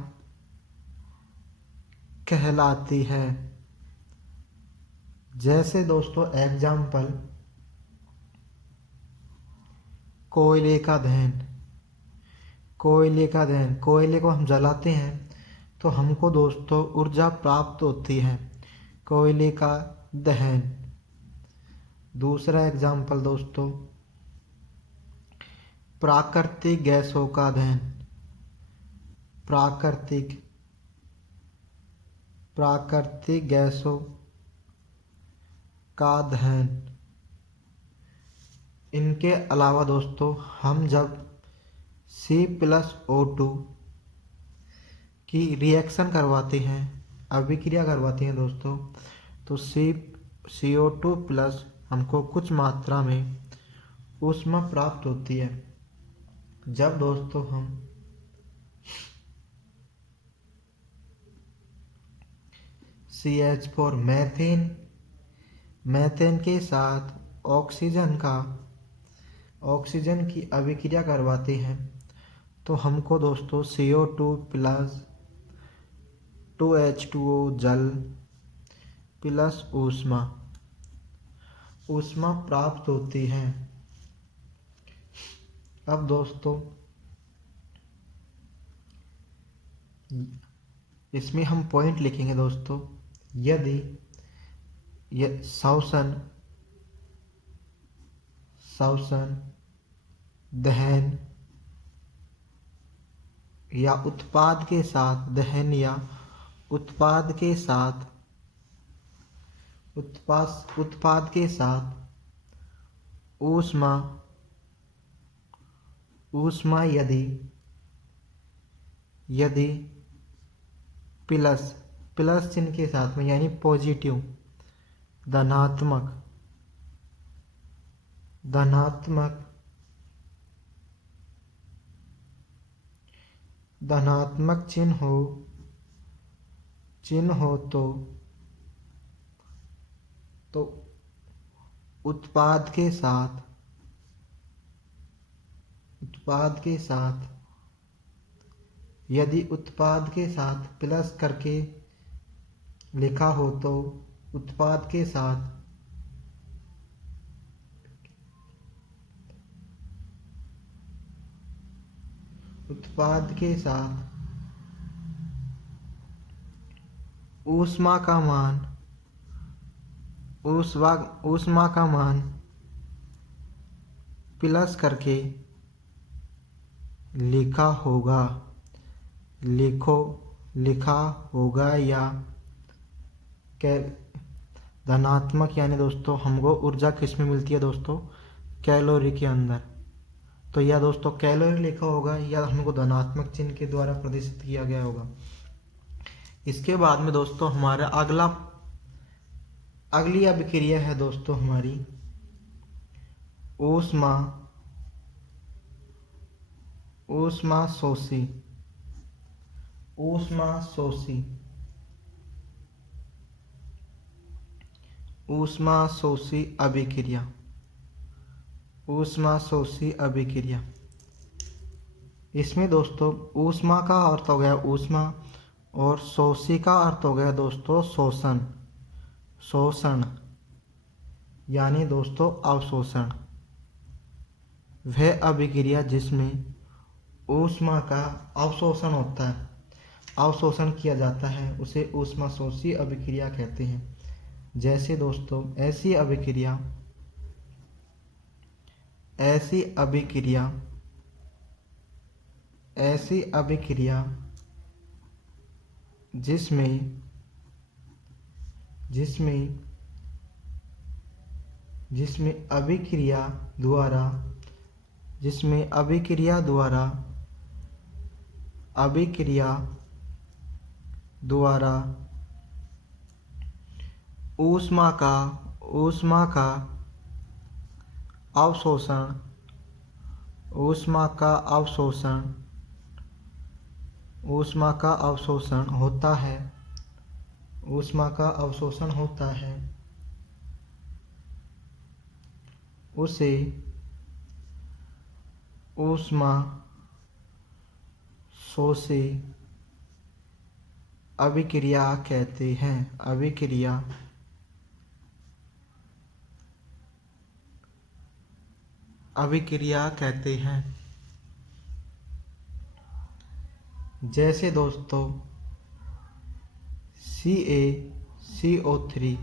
कहलाती है। जैसे दोस्तों एग्जाम्पल, कोयले का दहन। कोयले को हम जलाते हैं तो हमको दोस्तों ऊर्जा प्राप्त होती है, कोयले का दहन। दूसरा एग्जाम्पल दोस्तों, प्राकृतिक गैसों का दहन। प्राकृतिक गैसों का दहन। इनके अलावा दोस्तों हम जब C+O2 की रिएक्शन करवाते हैं, अभिक्रिया करवाते हैं दोस्तों, तो CO2+ हमको कुछ मात्रा में ऊष्मा प्राप्त होती है। जब दोस्तों हम CH4 मीथेन के साथ ऑक्सीजन की अभिक्रिया करवाते हैं तो हमको दोस्तों CO2+ 2H2O जल प्लस ऊष्मा प्राप्त होती है। अब दोस्तों इसमें हम पॉइंट लिखेंगे दोस्तों। यदि श्वसन, दहन या उत्पाद के साथ ऊष्मा यदि प्लस चिन्ह के साथ में, यानी पॉजिटिव, धनात्मक चिन्ह हो तो उत्पाद के साथ यदि उत्पाद के साथ प्लस करके लिखा हो तो उत्पाद के साथ ऊष्मा का मान प्लस करके लिखा होगा या धनात्मक, यानी दोस्तों हमको ऊर्जा किस में मिलती है दोस्तों? कैलोरी के अंदर। तो या दोस्तों कैलोरी लिखा होगा या हमको धनात्मक चिन्ह के द्वारा प्रदर्शित किया गया होगा। इसके बाद में दोस्तों हमारा अगली अभिक्रिया है दोस्तों हमारी ऊष्माशोषी, ऊष्माशोषी, ऊष्माशोषी अभिक्रिया, ऊष्माशोषी अभिक्रिया। इसमें दोस्तों ऊष्मा का अर्थ हो गया ऊष्मा और शोषी का अर्थ हो गया दोस्तों शोषण, शोषण यानी दोस्तों अवशोषण। वह अभिक्रिया जिसमें ऊष्मा का अवशोषण होता है, अवशोषण किया जाता है, उसे ऊष्माशोषी अभिक्रिया कहते हैं। जैसे दोस्तों ऐसी अभिक्रिया जिसमें अभिक्रिया द्वारा ऊष्मा का अवशोषण, ऊष्मा का अवशोषण होता है, ऊष्मा का अवशोषण होता है, उसे ऊष्माशोषी अभिक्रिया कहते हैं, अभिक्रिया कहते हैं। जैसे दोस्तों CaCO3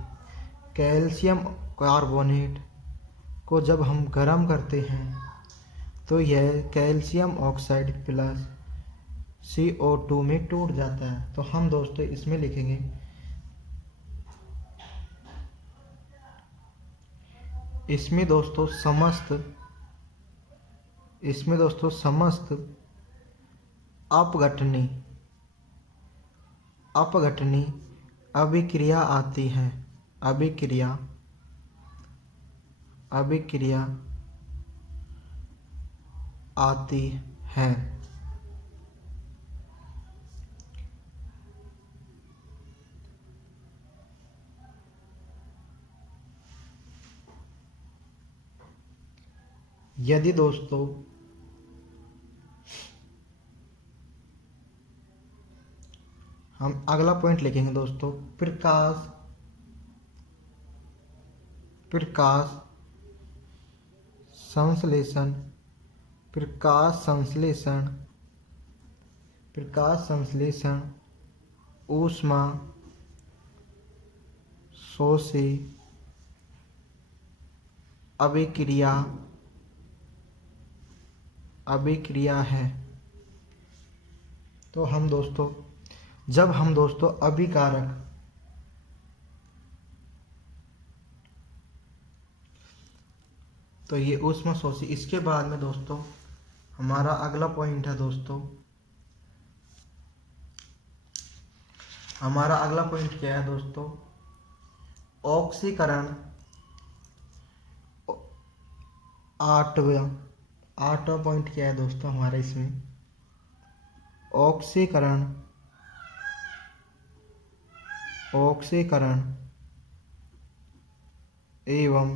कैल्शियम कार्बोनेट को जब हम गर्म करते हैं तो यह कैल्शियम ऑक्साइड प्लस CO2 में टूट जाता है। तो हम दोस्तों इसमें लिखेंगे इसमें दोस्तों समस्त अपघटनी अभिक्रिया आती है, अभिक्रिया आती है। यदि दोस्तों हम अगला पॉइंट लिखेंगे दोस्तों प्रकाश संश्लेषण ऊष्मा शोषी अभिक्रिया है। तो जब हम दोस्तों अभिकारक तो ये ऊष्माशोषी। इसके बाद में दोस्तों हमारा अगला पॉइंट है दोस्तों, हमारा अगला पॉइंट क्या है दोस्तों, ऑक्सीकरण। आठवां पॉइंट क्या है दोस्तों हमारे इसमें, ऑक्सीकरण एवं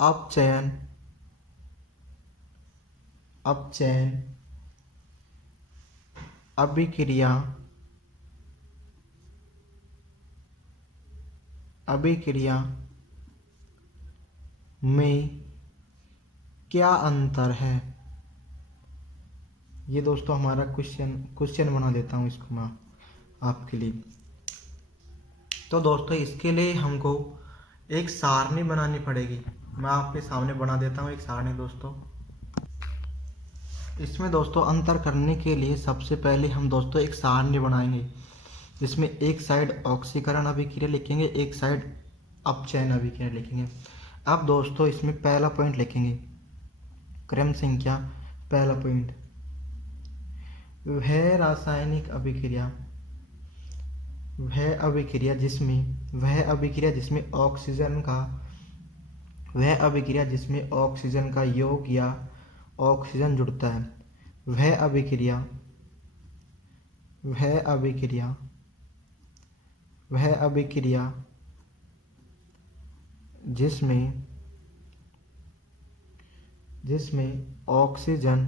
अपचयन अभिक्रिया में क्या अंतर है। ये दोस्तों हमारा क्वेश्चन बना देता हूँ इसको मैं आपके लिए। तो दोस्तों इसके लिए हमको एक सारणी बनानी पड़ेगी। मैं आपके सामने बना देता हूँ एक सारणी दोस्तों। इसमें दोस्तों अंतर करने के लिए सबसे पहले हम दोस्तों एक सारणी बनाएंगे, जिसमें एक साइड ऑक्सीकरण अभिक्रिया लिखेंगे, एक साइड अपचयन अभिक्रिया लिखेंगे। अब दोस्तों इसमें पहला पॉइंट लिखेंगे, क्रम संख्या पहला पॉइंट, वह रासायनिक अभिक्रिया, वह अभिक्रिया जिसमें ऑक्सीजन का वह अभिक्रिया जिसमें ऑक्सीजन का योग या ऑक्सीजन जुड़ता है। वह अभिक्रिया वह अभिक्रिया वह अभिक्रिया जिसमें ऑक्सीजन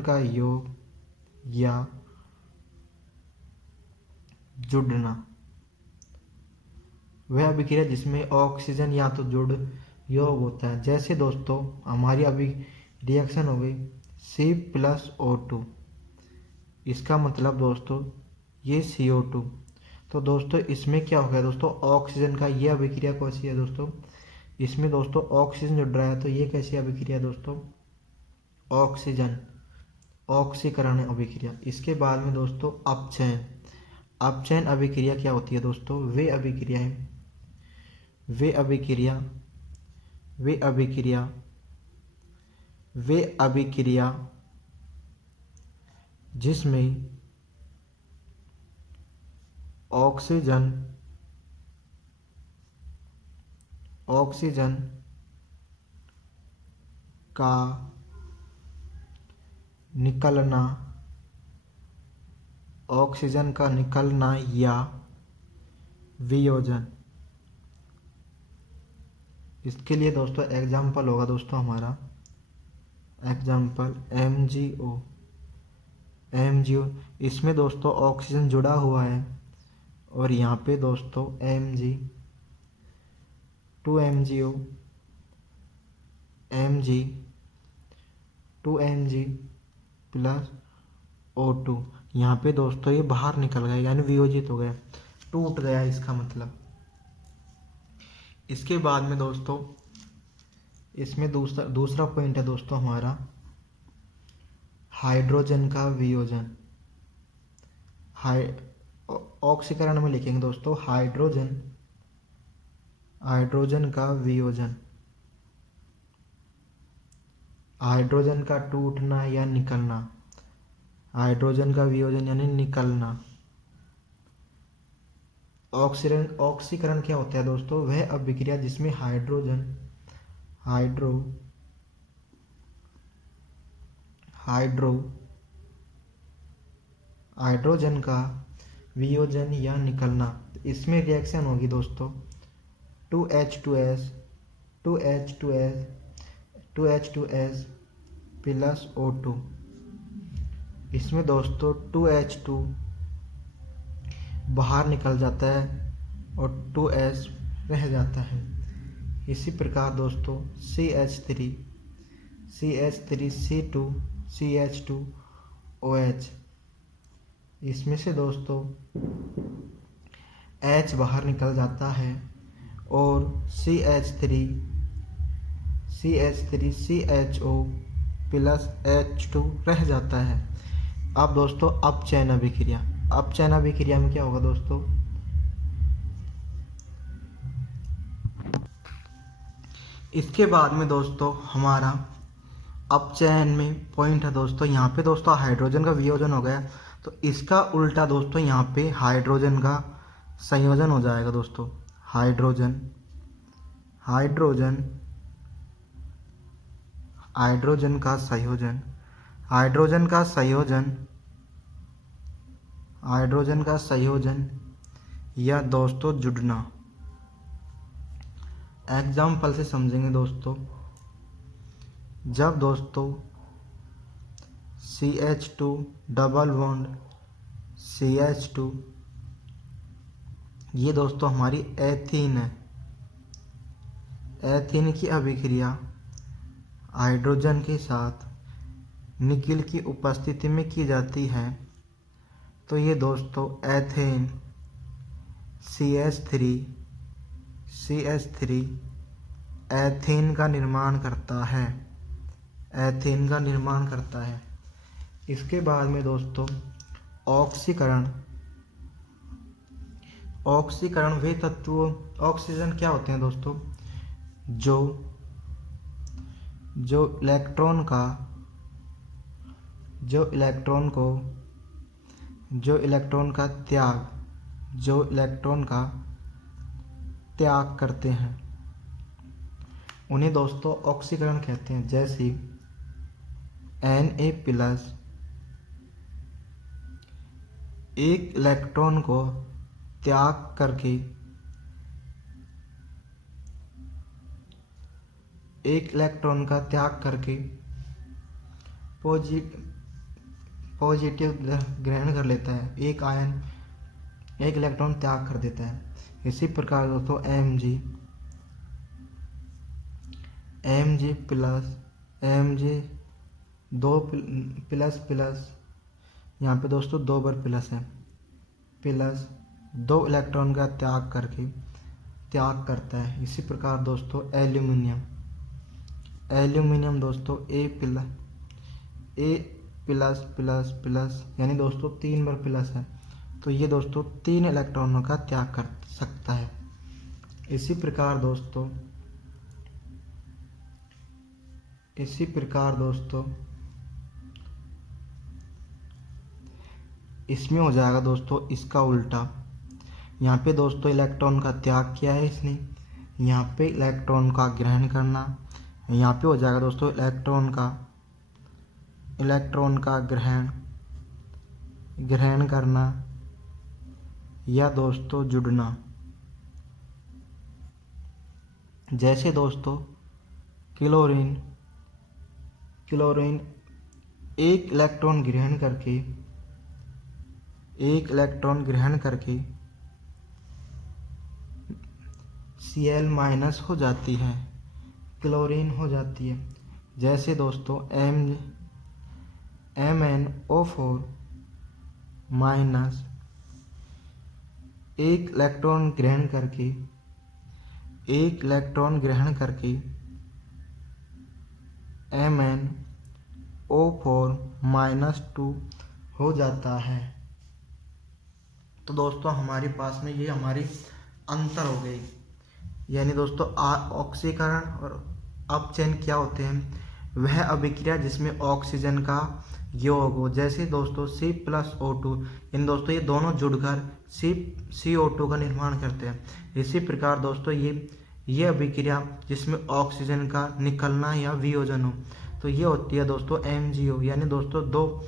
का योग या जुड़ना। वह अभिक्रिया जिसमें ऑक्सीजन या तो जुड़ योग होता है। जैसे दोस्तों हमारी अभी रिएक्शन हो गई C+O2, इसका मतलब दोस्तों ये CO2। तो दोस्तों इसमें क्या हो गया दोस्तों, ऑक्सीजन का ये अभिक्रिया कैसी है दोस्तों, इसमें दोस्तों ऑक्सीजन जुड़ रहा है, तो ये कैसी अभिक्रिया दोस्तों, ऑक्सीकरण अभिक्रिया। इसके बाद में दोस्तों अपचयन अभिक्रिया क्या होती है दोस्तों, वे अभिक्रिया जिसमें ऑक्सीजन का निकलना या वियोजन। इसके लिए दोस्तों एग्जाम्पल होगा दोस्तों हमारा एग्जाम्पल MgO। इसमें दोस्तों ऑक्सीजन जुड़ा हुआ है और यहाँ पे दोस्तों 2MgO 2Mg+O2, यहाँ पे दोस्तों ये बाहर निकल गया यानी वियोजित हो गया, टूट गया इसका मतलब। इसके बाद में दोस्तों इसमें दूसरा पॉइंट है दोस्तों हमारा हाइड्रोजन का वियोजन। ऑक्सीकरण में लिखेंगे दोस्तों हाइड्रोजन का वियोजन, हाइड्रोजन का टूटना या निकलना, हाइड्रोजन का वियोजन यानी निकलना। ऑक्सीकरण क्या होता है दोस्तों, वह अभिक्रिया जिसमें हाइड्रोजन का वियोजन या निकलना। इसमें रिएक्शन होगी दोस्तों 2H2S + O2। इसमें दोस्तों 2H2 बाहर निकल जाता है और 2S रह जाता है। इसी प्रकार दोस्तों CH3CH2CH2OH, इसमें से दोस्तों H बाहर निकल जाता है और CH3CHO + H2 रह जाता है। अब दोस्तों अपचयन अभिक्रिया में क्या होगा दोस्तों, इसके बाद में दोस्तों हमारा अपचयन में पॉइंट है दोस्तों, यहाँ पे दोस्तों हाइड्रोजन का वियोजन हो गया, तो इसका उल्टा दोस्तों यहाँ पे हाइड्रोजन का संयोजन हो जाएगा दोस्तों। हाइड्रोजन का संयोजन या दोस्तों जुड़ना। एग्जाम्पल से समझेंगे दोस्तों, जब दोस्तों CH2 डबल बॉन्ड CH2, ये दोस्तों हमारी एथीन है, एथीन की अभिक्रिया हाइड्रोजन के साथ निकिल की उपस्थिति में की जाती है, तो ये दोस्तों एथेन CH3 एथेन का निर्माण करता है। इसके बाद में दोस्तों ऑक्सीकरण वे तत्व ऑक्सीजन क्या होते हैं दोस्तों, जो इलेक्ट्रॉन का जो इलेक्ट्रॉन का त्याग करते हैं उन्हें दोस्तों ऑक्सीकरण कहते हैं। जैसे Na+ एक इलेक्ट्रॉन को त्याग करके पॉजिटिव ग्रहण कर लेता है, एक इलेक्ट्रॉन त्याग कर देता है। इसी प्रकार दोस्तों Mg दो प्लस यहाँ पे दोस्तों 2 बार प्लस है, प्लस 2 इलेक्ट्रॉन का त्याग करता है। इसी प्रकार दोस्तों एल्यूमिनियम दोस्तों A प्लस यानी दोस्तों 3 बार प्लस है, तो ये दोस्तों 3 इलेक्ट्रॉनों का त्याग कर सकता है। इसी प्रकार दोस्तों इसमें हो जाएगा दोस्तों इसका उल्टा। यहाँ पे दोस्तों इलेक्ट्रॉन का त्याग किया है इसने, यहाँ पे इलेक्ट्रॉन का ग्रहण करना, यहाँ पे हो जाएगा दोस्तों इलेक्ट्रॉन का ग्रहण करना या दोस्तों जुड़ना। जैसे दोस्तों क्लोरीन एक इलेक्ट्रॉन ग्रहण करके Cl- हो जाती है, क्लोरीन हो जाती है। जैसे दोस्तों MnO4- एक इलेक्ट्रॉन ग्रहण करके MnO4- हो जाता है। तो दोस्तों हमारे पास में ये हमारी अंतर हो गई, यानी दोस्तों ऑक्सीकरण और अपचयन क्या होते हैं, वह अभिक्रिया जिसमें ऑक्सीजन का योग हो। जैसे दोस्तों C+O2 इन दोस्तों ये दोनों जुड़कर CO2 का निर्माण करते हैं। इसी प्रकार दोस्तों ये अभिक्रिया जिसमें ऑक्सीजन का निकलना या वियोजन हो, तो ये होती है दोस्तों MgO, यानी दोस्तों 2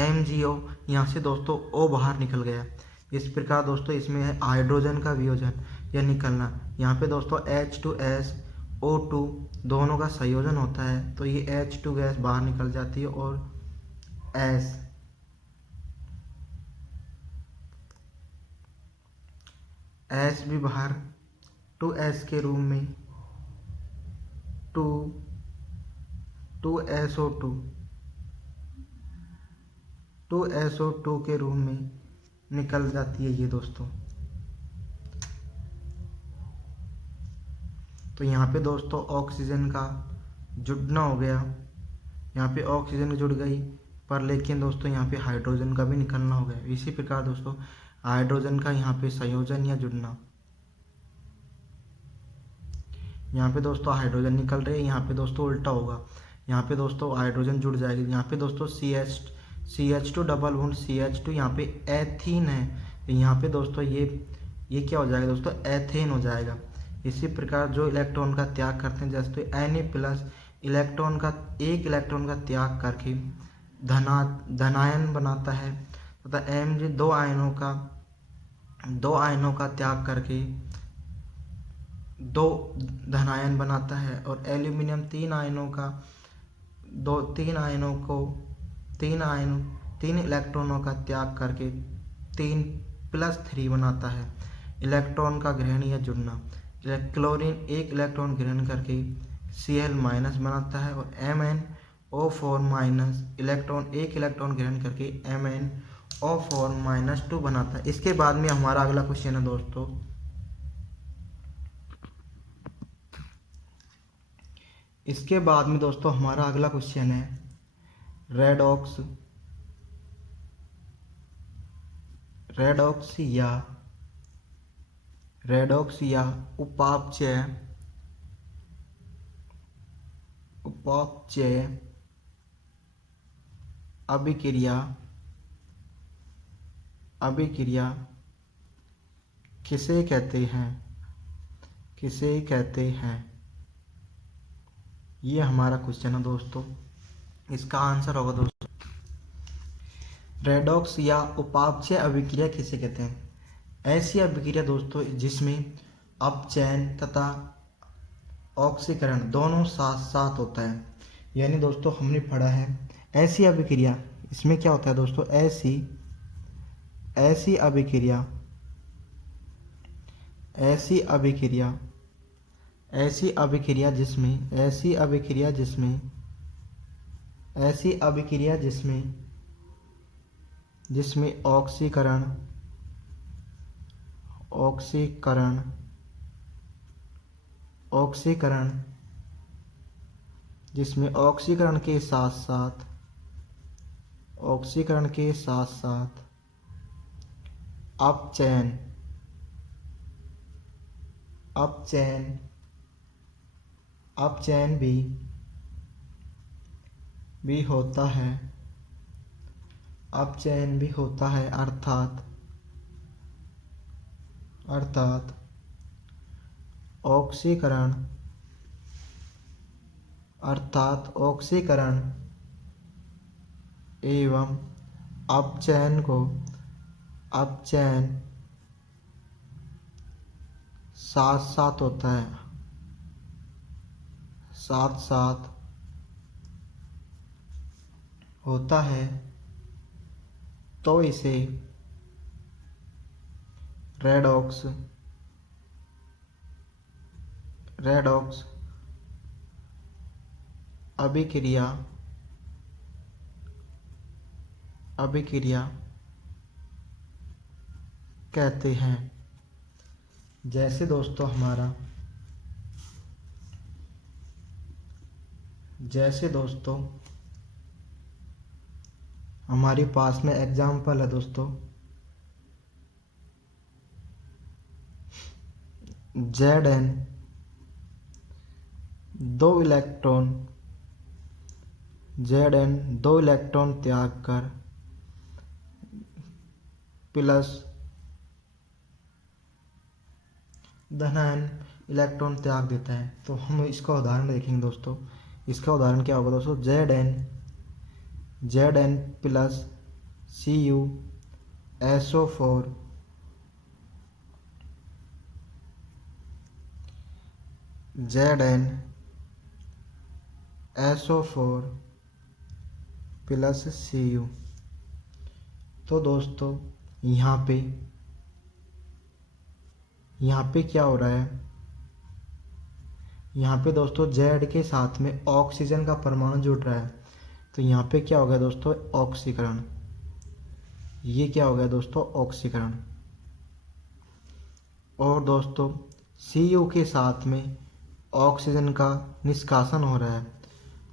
MgO यहाँ से दोस्तों O बाहर निकल गया। इस प्रकार दोस्तों इसमें है हाइड्रोजन का वियोजन या निकलना। यहाँ पे दोस्तों H2SO2 दोनों का संयोजन होता है, तो ये H2 गैस बाहर निकल जाती है और S भी बाहर 2S के रूप में 2SO2 के रूप में निकल जाती है ये दोस्तों। तो यहाँ पे दोस्तों ऑक्सीजन का जुड़ना हो गया, यहाँ पे ऑक्सीजन जुड़ गई, पर लेकिन दोस्तों यहाँ पे हाइड्रोजन का भी निकलना हो गया। इसी प्रकार दोस्तों हाइड्रोजन का यहाँ पे संयोजन या जुड़ना, यहाँ पे दोस्तों हाइड्रोजन निकल रही है, यहाँ पे दोस्तों उल्टा होगा, यहाँ पे दोस्तों हाइड्रोजन जुड़ जाएगी। यहाँ पे दोस्तों CH2 डबल बॉन्ड CH2 यहाँ पे एथीन है, यहाँ पे दोस्तों ये क्या हो जाएगा दोस्तों, एथेन हो जाएगा। इसी प्रकार जो इलेक्ट्रॉन का त्याग करते हैं, जैसे Na+ एक इलेक्ट्रॉन का त्याग करके धनायन बनाता है, तथा Mg दो आयनों का त्याग करके 2 धनायन बनाता है, और एल्यूमिनियम 3 इलेक्ट्रॉनों का त्याग करके 3+3 बनाता है, इलेक्ट्रॉन का ग्रहण या जुड़ना। क्लोरीन एक इलेक्ट्रॉन ग्रहण करके Cl- बनाता है, और MnO4- एक इलेक्ट्रॉन ग्रहण करके MnO4- बनाता है। इसके बाद में हमारा अगला क्वेश्चन है दोस्तों, इसके बाद में दोस्तों हमारा अगला क्वेश्चन है रेडॉक्स या उपापचय अभिक्रिया अभिक्रिया किसे कहते हैं, किसे कहते हैं? ये हमारा क्वेश्चन है दोस्तों। इसका आंसर होगा दोस्तों रेडॉक्स या उपापचय अभिक्रिया किसे कहते हैं? ऐसी अभिक्रिया दोस्तों जिसमें अपचयन तथा ऑक्सीकरण दोनों साथ साथ होता है। यानी दोस्तों हमने पढ़ा है ऐसी अभिक्रिया, इसमें क्या होता है दोस्तों, ऐसी अभिक्रिया जिसमें ऑक्सीकरण जिसमें ऑक्सीकरण के साथ साथ अपचयन भी होता है, अर्थात ऑक्सीकरण एवं अपचयन साथ साथ होता है, तो इसे रेडॉक्स अभिक्रिया कहते हैं। जैसे दोस्तों हमारे पास में एग्जाम्पल है दोस्तों, Zn दो इलेक्ट्रॉन त्याग कर प्लस धनायन इलेक्ट्रॉन त्याग देता है। तो हम इसका उदाहरण देखेंगे दोस्तों। इसका उदाहरण क्या होगा दोस्तों, Zn plus CuSO4 ZnSO4 plus Cu। तो दोस्तों यहाँ पे क्या हो रहा है, यहाँ पे दोस्तों Z के साथ में ऑक्सीजन का परमाणु जुड़ रहा है। तो यहाँ पे क्या हो गया दोस्तों, ऑक्सीकरण। ये क्या हो गया दोस्तों, ऑक्सीकरण। और दोस्तों Cu के साथ में ऑक्सीजन का निष्कासन हो रहा है।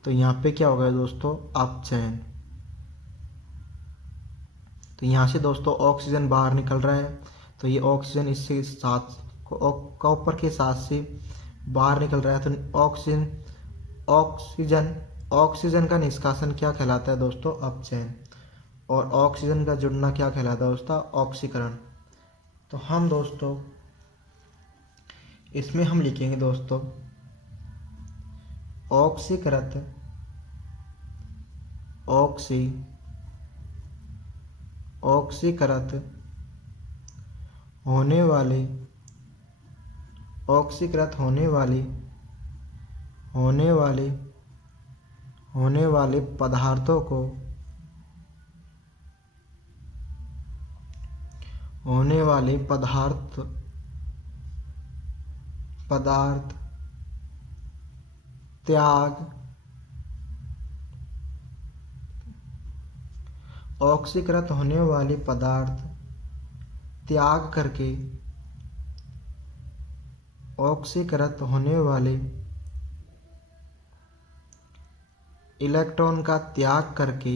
तो यहाँ पे क्या हो गया दोस्तों, अपचयन। तो यहाँ से दोस्तों ऑक्सीजन बाहर निकल रहा है, तो ये ऑक्सीजन इससे साथ कॉपर के साथ से बाहर निकल रहा है। तो ऑक्सीजन का निष्कासन क्या कहलाता है दोस्तों, अपचयन। और ऑक्सीजन का जुड़ना क्या कहलाता है दोस्तों, ऑक्सीकरण। तो हम दोस्तों इसमें हम लिखेंगे दोस्तों ऑक्सीकृत होने वाले पदार्थों को पदार्थ त्याग ऑक्सीकृत होने वाले पदार्थ त्याग करके ऑक्सीकृत होने वाले इलेक्ट्रॉन का त्याग करके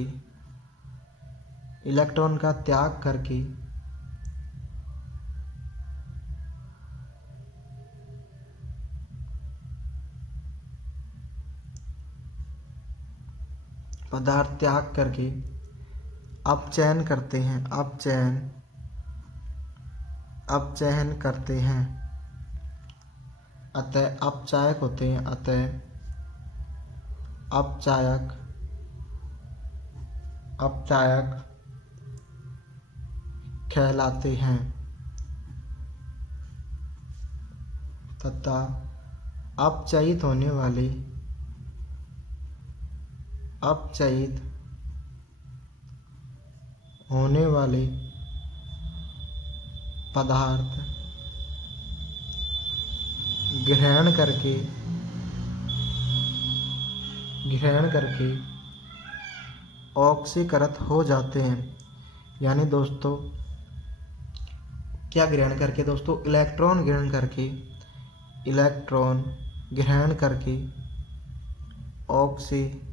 अपचयन करते हैं, अपचयन करते हैं। अतः अपचायक होते हैं, अतः अपचायक कहलाते हैं तथा अपचयित होने वाले पदार्थ ग्रहण करके ऑक्सीकृत हो जाते हैं। यानी दोस्तों क्या ग्रहण करके दोस्तों? इलेक्ट्रॉन ग्रहण करके ऑक्सीकृत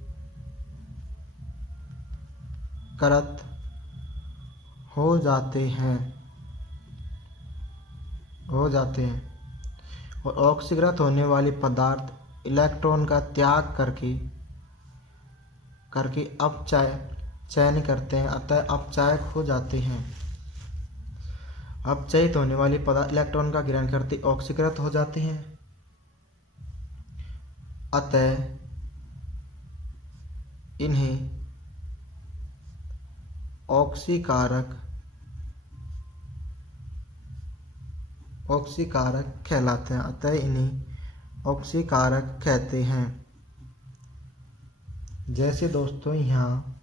हो जाते हैं और ऑक्सीकृत होने वाली पदार्थ इलेक्ट्रॉन का त्याग करके अपचयन करते हैं, अतः अपचायक हो जाते हैं। अपचयित होने वाली पदार्थ इलेक्ट्रॉन का ग्रहण करते ऑक्सीकृत हो जाते हैं, अतः इन्हें ऑक्सीकारक कहलाते हैं, अतः इन्हें ऑक्सीकारक कहते हैं। जैसे दोस्तों यहाँ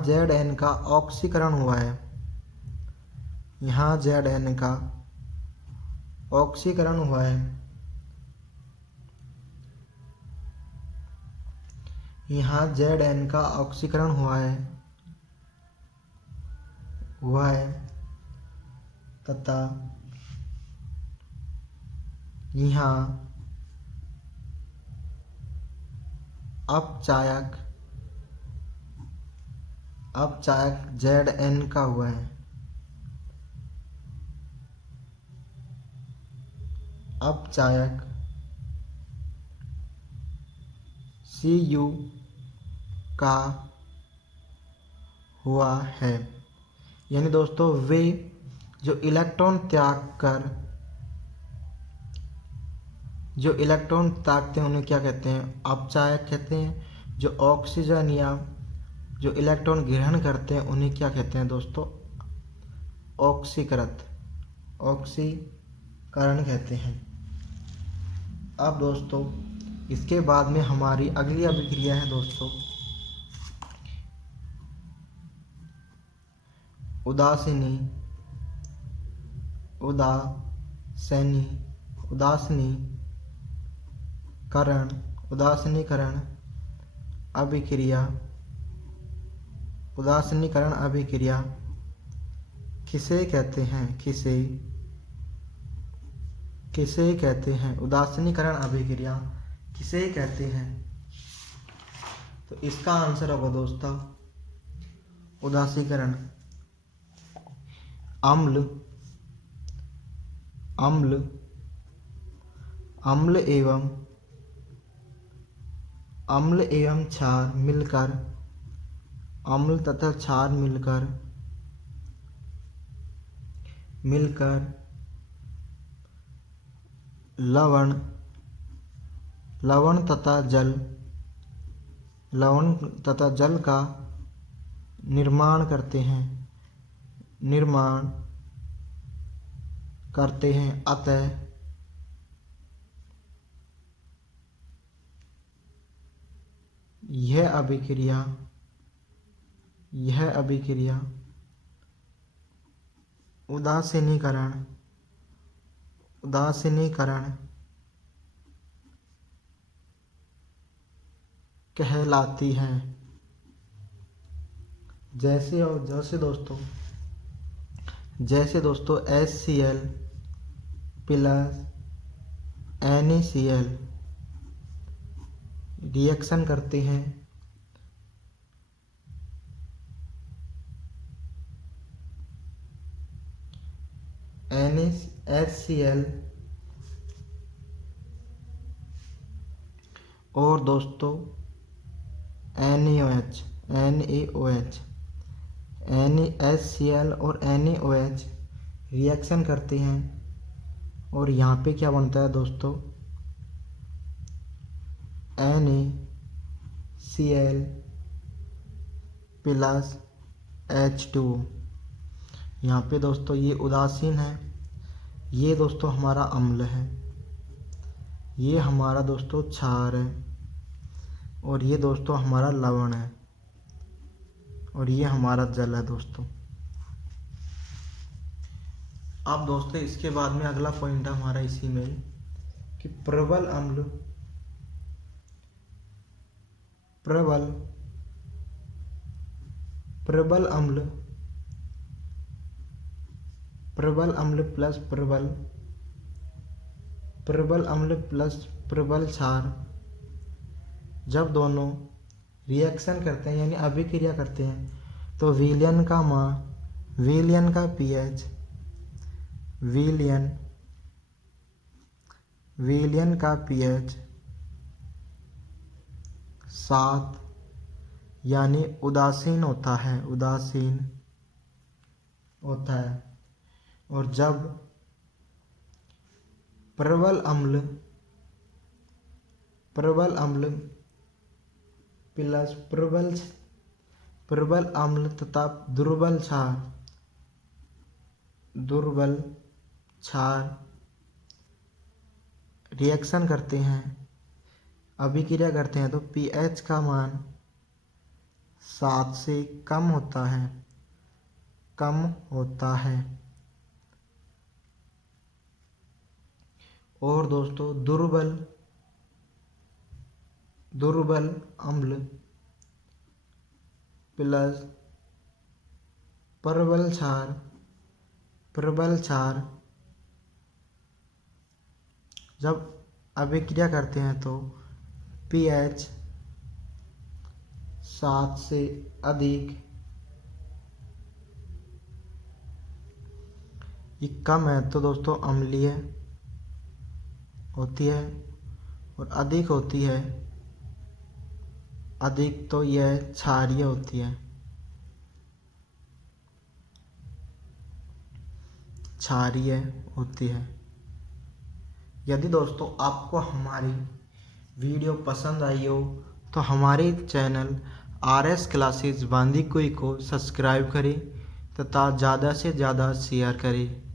Zn का ऑक्सीकरण हुआ है, यहाँ Zn का ऑक्सीकरण हुआ है, यहाँ Zn का ऑक्सीकरण हुआ है तथा यहाँ अपचायक Zn का हुआ है। अपचायक Cu का हुआ है। यानी दोस्तों वे जो इलेक्ट्रॉन त्यागते हैं उन्हें क्या कहते हैं? अपचायक कहते हैं। जो ऑक्सीजन या जो इलेक्ट्रॉन ग्रहण करते हैं उन्हें क्या कहते हैं दोस्तों? ऑक्सीकरण कहते हैं। अब दोस्तों इसके बाद में हमारी अगली अभिक्रिया है दोस्तों उदासीनीकरण अभिक्रिया किसे कहते हैं? उदासीनीकरण अभिक्रिया किसे कहते हैं? तो इसका आंसर होगा दोस्तों उदासीकरण। अम्ल एवं क्षार मिलकर अम्ल तथा क्षार मिलकर लवण तथा जल का निर्माण करते हैं अतः यह अभिक्रिया उदासीनीकरण कहलाती है। जैसे दोस्तों HCl प्लस NaCl रिएक्शन करते हैं NaHCl और दोस्तों NaOH NaHCl और NaOH रिएक्शन करते हैं और यहाँ पे क्या बनता है दोस्तों, NaCl प्लस H2O। यहाँ पे दोस्तों ये उदासीन है, ये दोस्तों हमारा अम्ल है, ये हमारा दोस्तों क्षार है, और ये दोस्तों हमारा लवण है, और ये हमारा जल है दोस्तों। अब दोस्तों इसके बाद में अगला पॉइंट है हमारा इसी में कि प्रबल अम्ल प्लस प्रबल क्षार जब दोनों रिएक्शन करते हैं यानी अभिक्रिया करते हैं तो विलयन का pH 7 यानी उदासीन होता है और जब प्रबल अम्ल प्लस प्रबल अम्ल तथा दुर्बल क्षार रिएक्शन करते हैं, अभिक्रिया करते हैं, तो pH का मान 7 से कम होता है। और दोस्तों दुर्बल अम्ल प्लस प्रबल क्षार जब अभिक्रिया करते हैं तो pH 7 से अधिक ये कम है तो दोस्तों अम्लीय होती है, और अधिक होती है तो यह क्षारीय होती है। यदि दोस्तों आपको हमारी वीडियो पसंद आई हो तो हमारे चैनल RS क्लासेस बांदीकुई को सब्सक्राइब करें तथा ज़्यादा से ज़्यादा शेयर करें।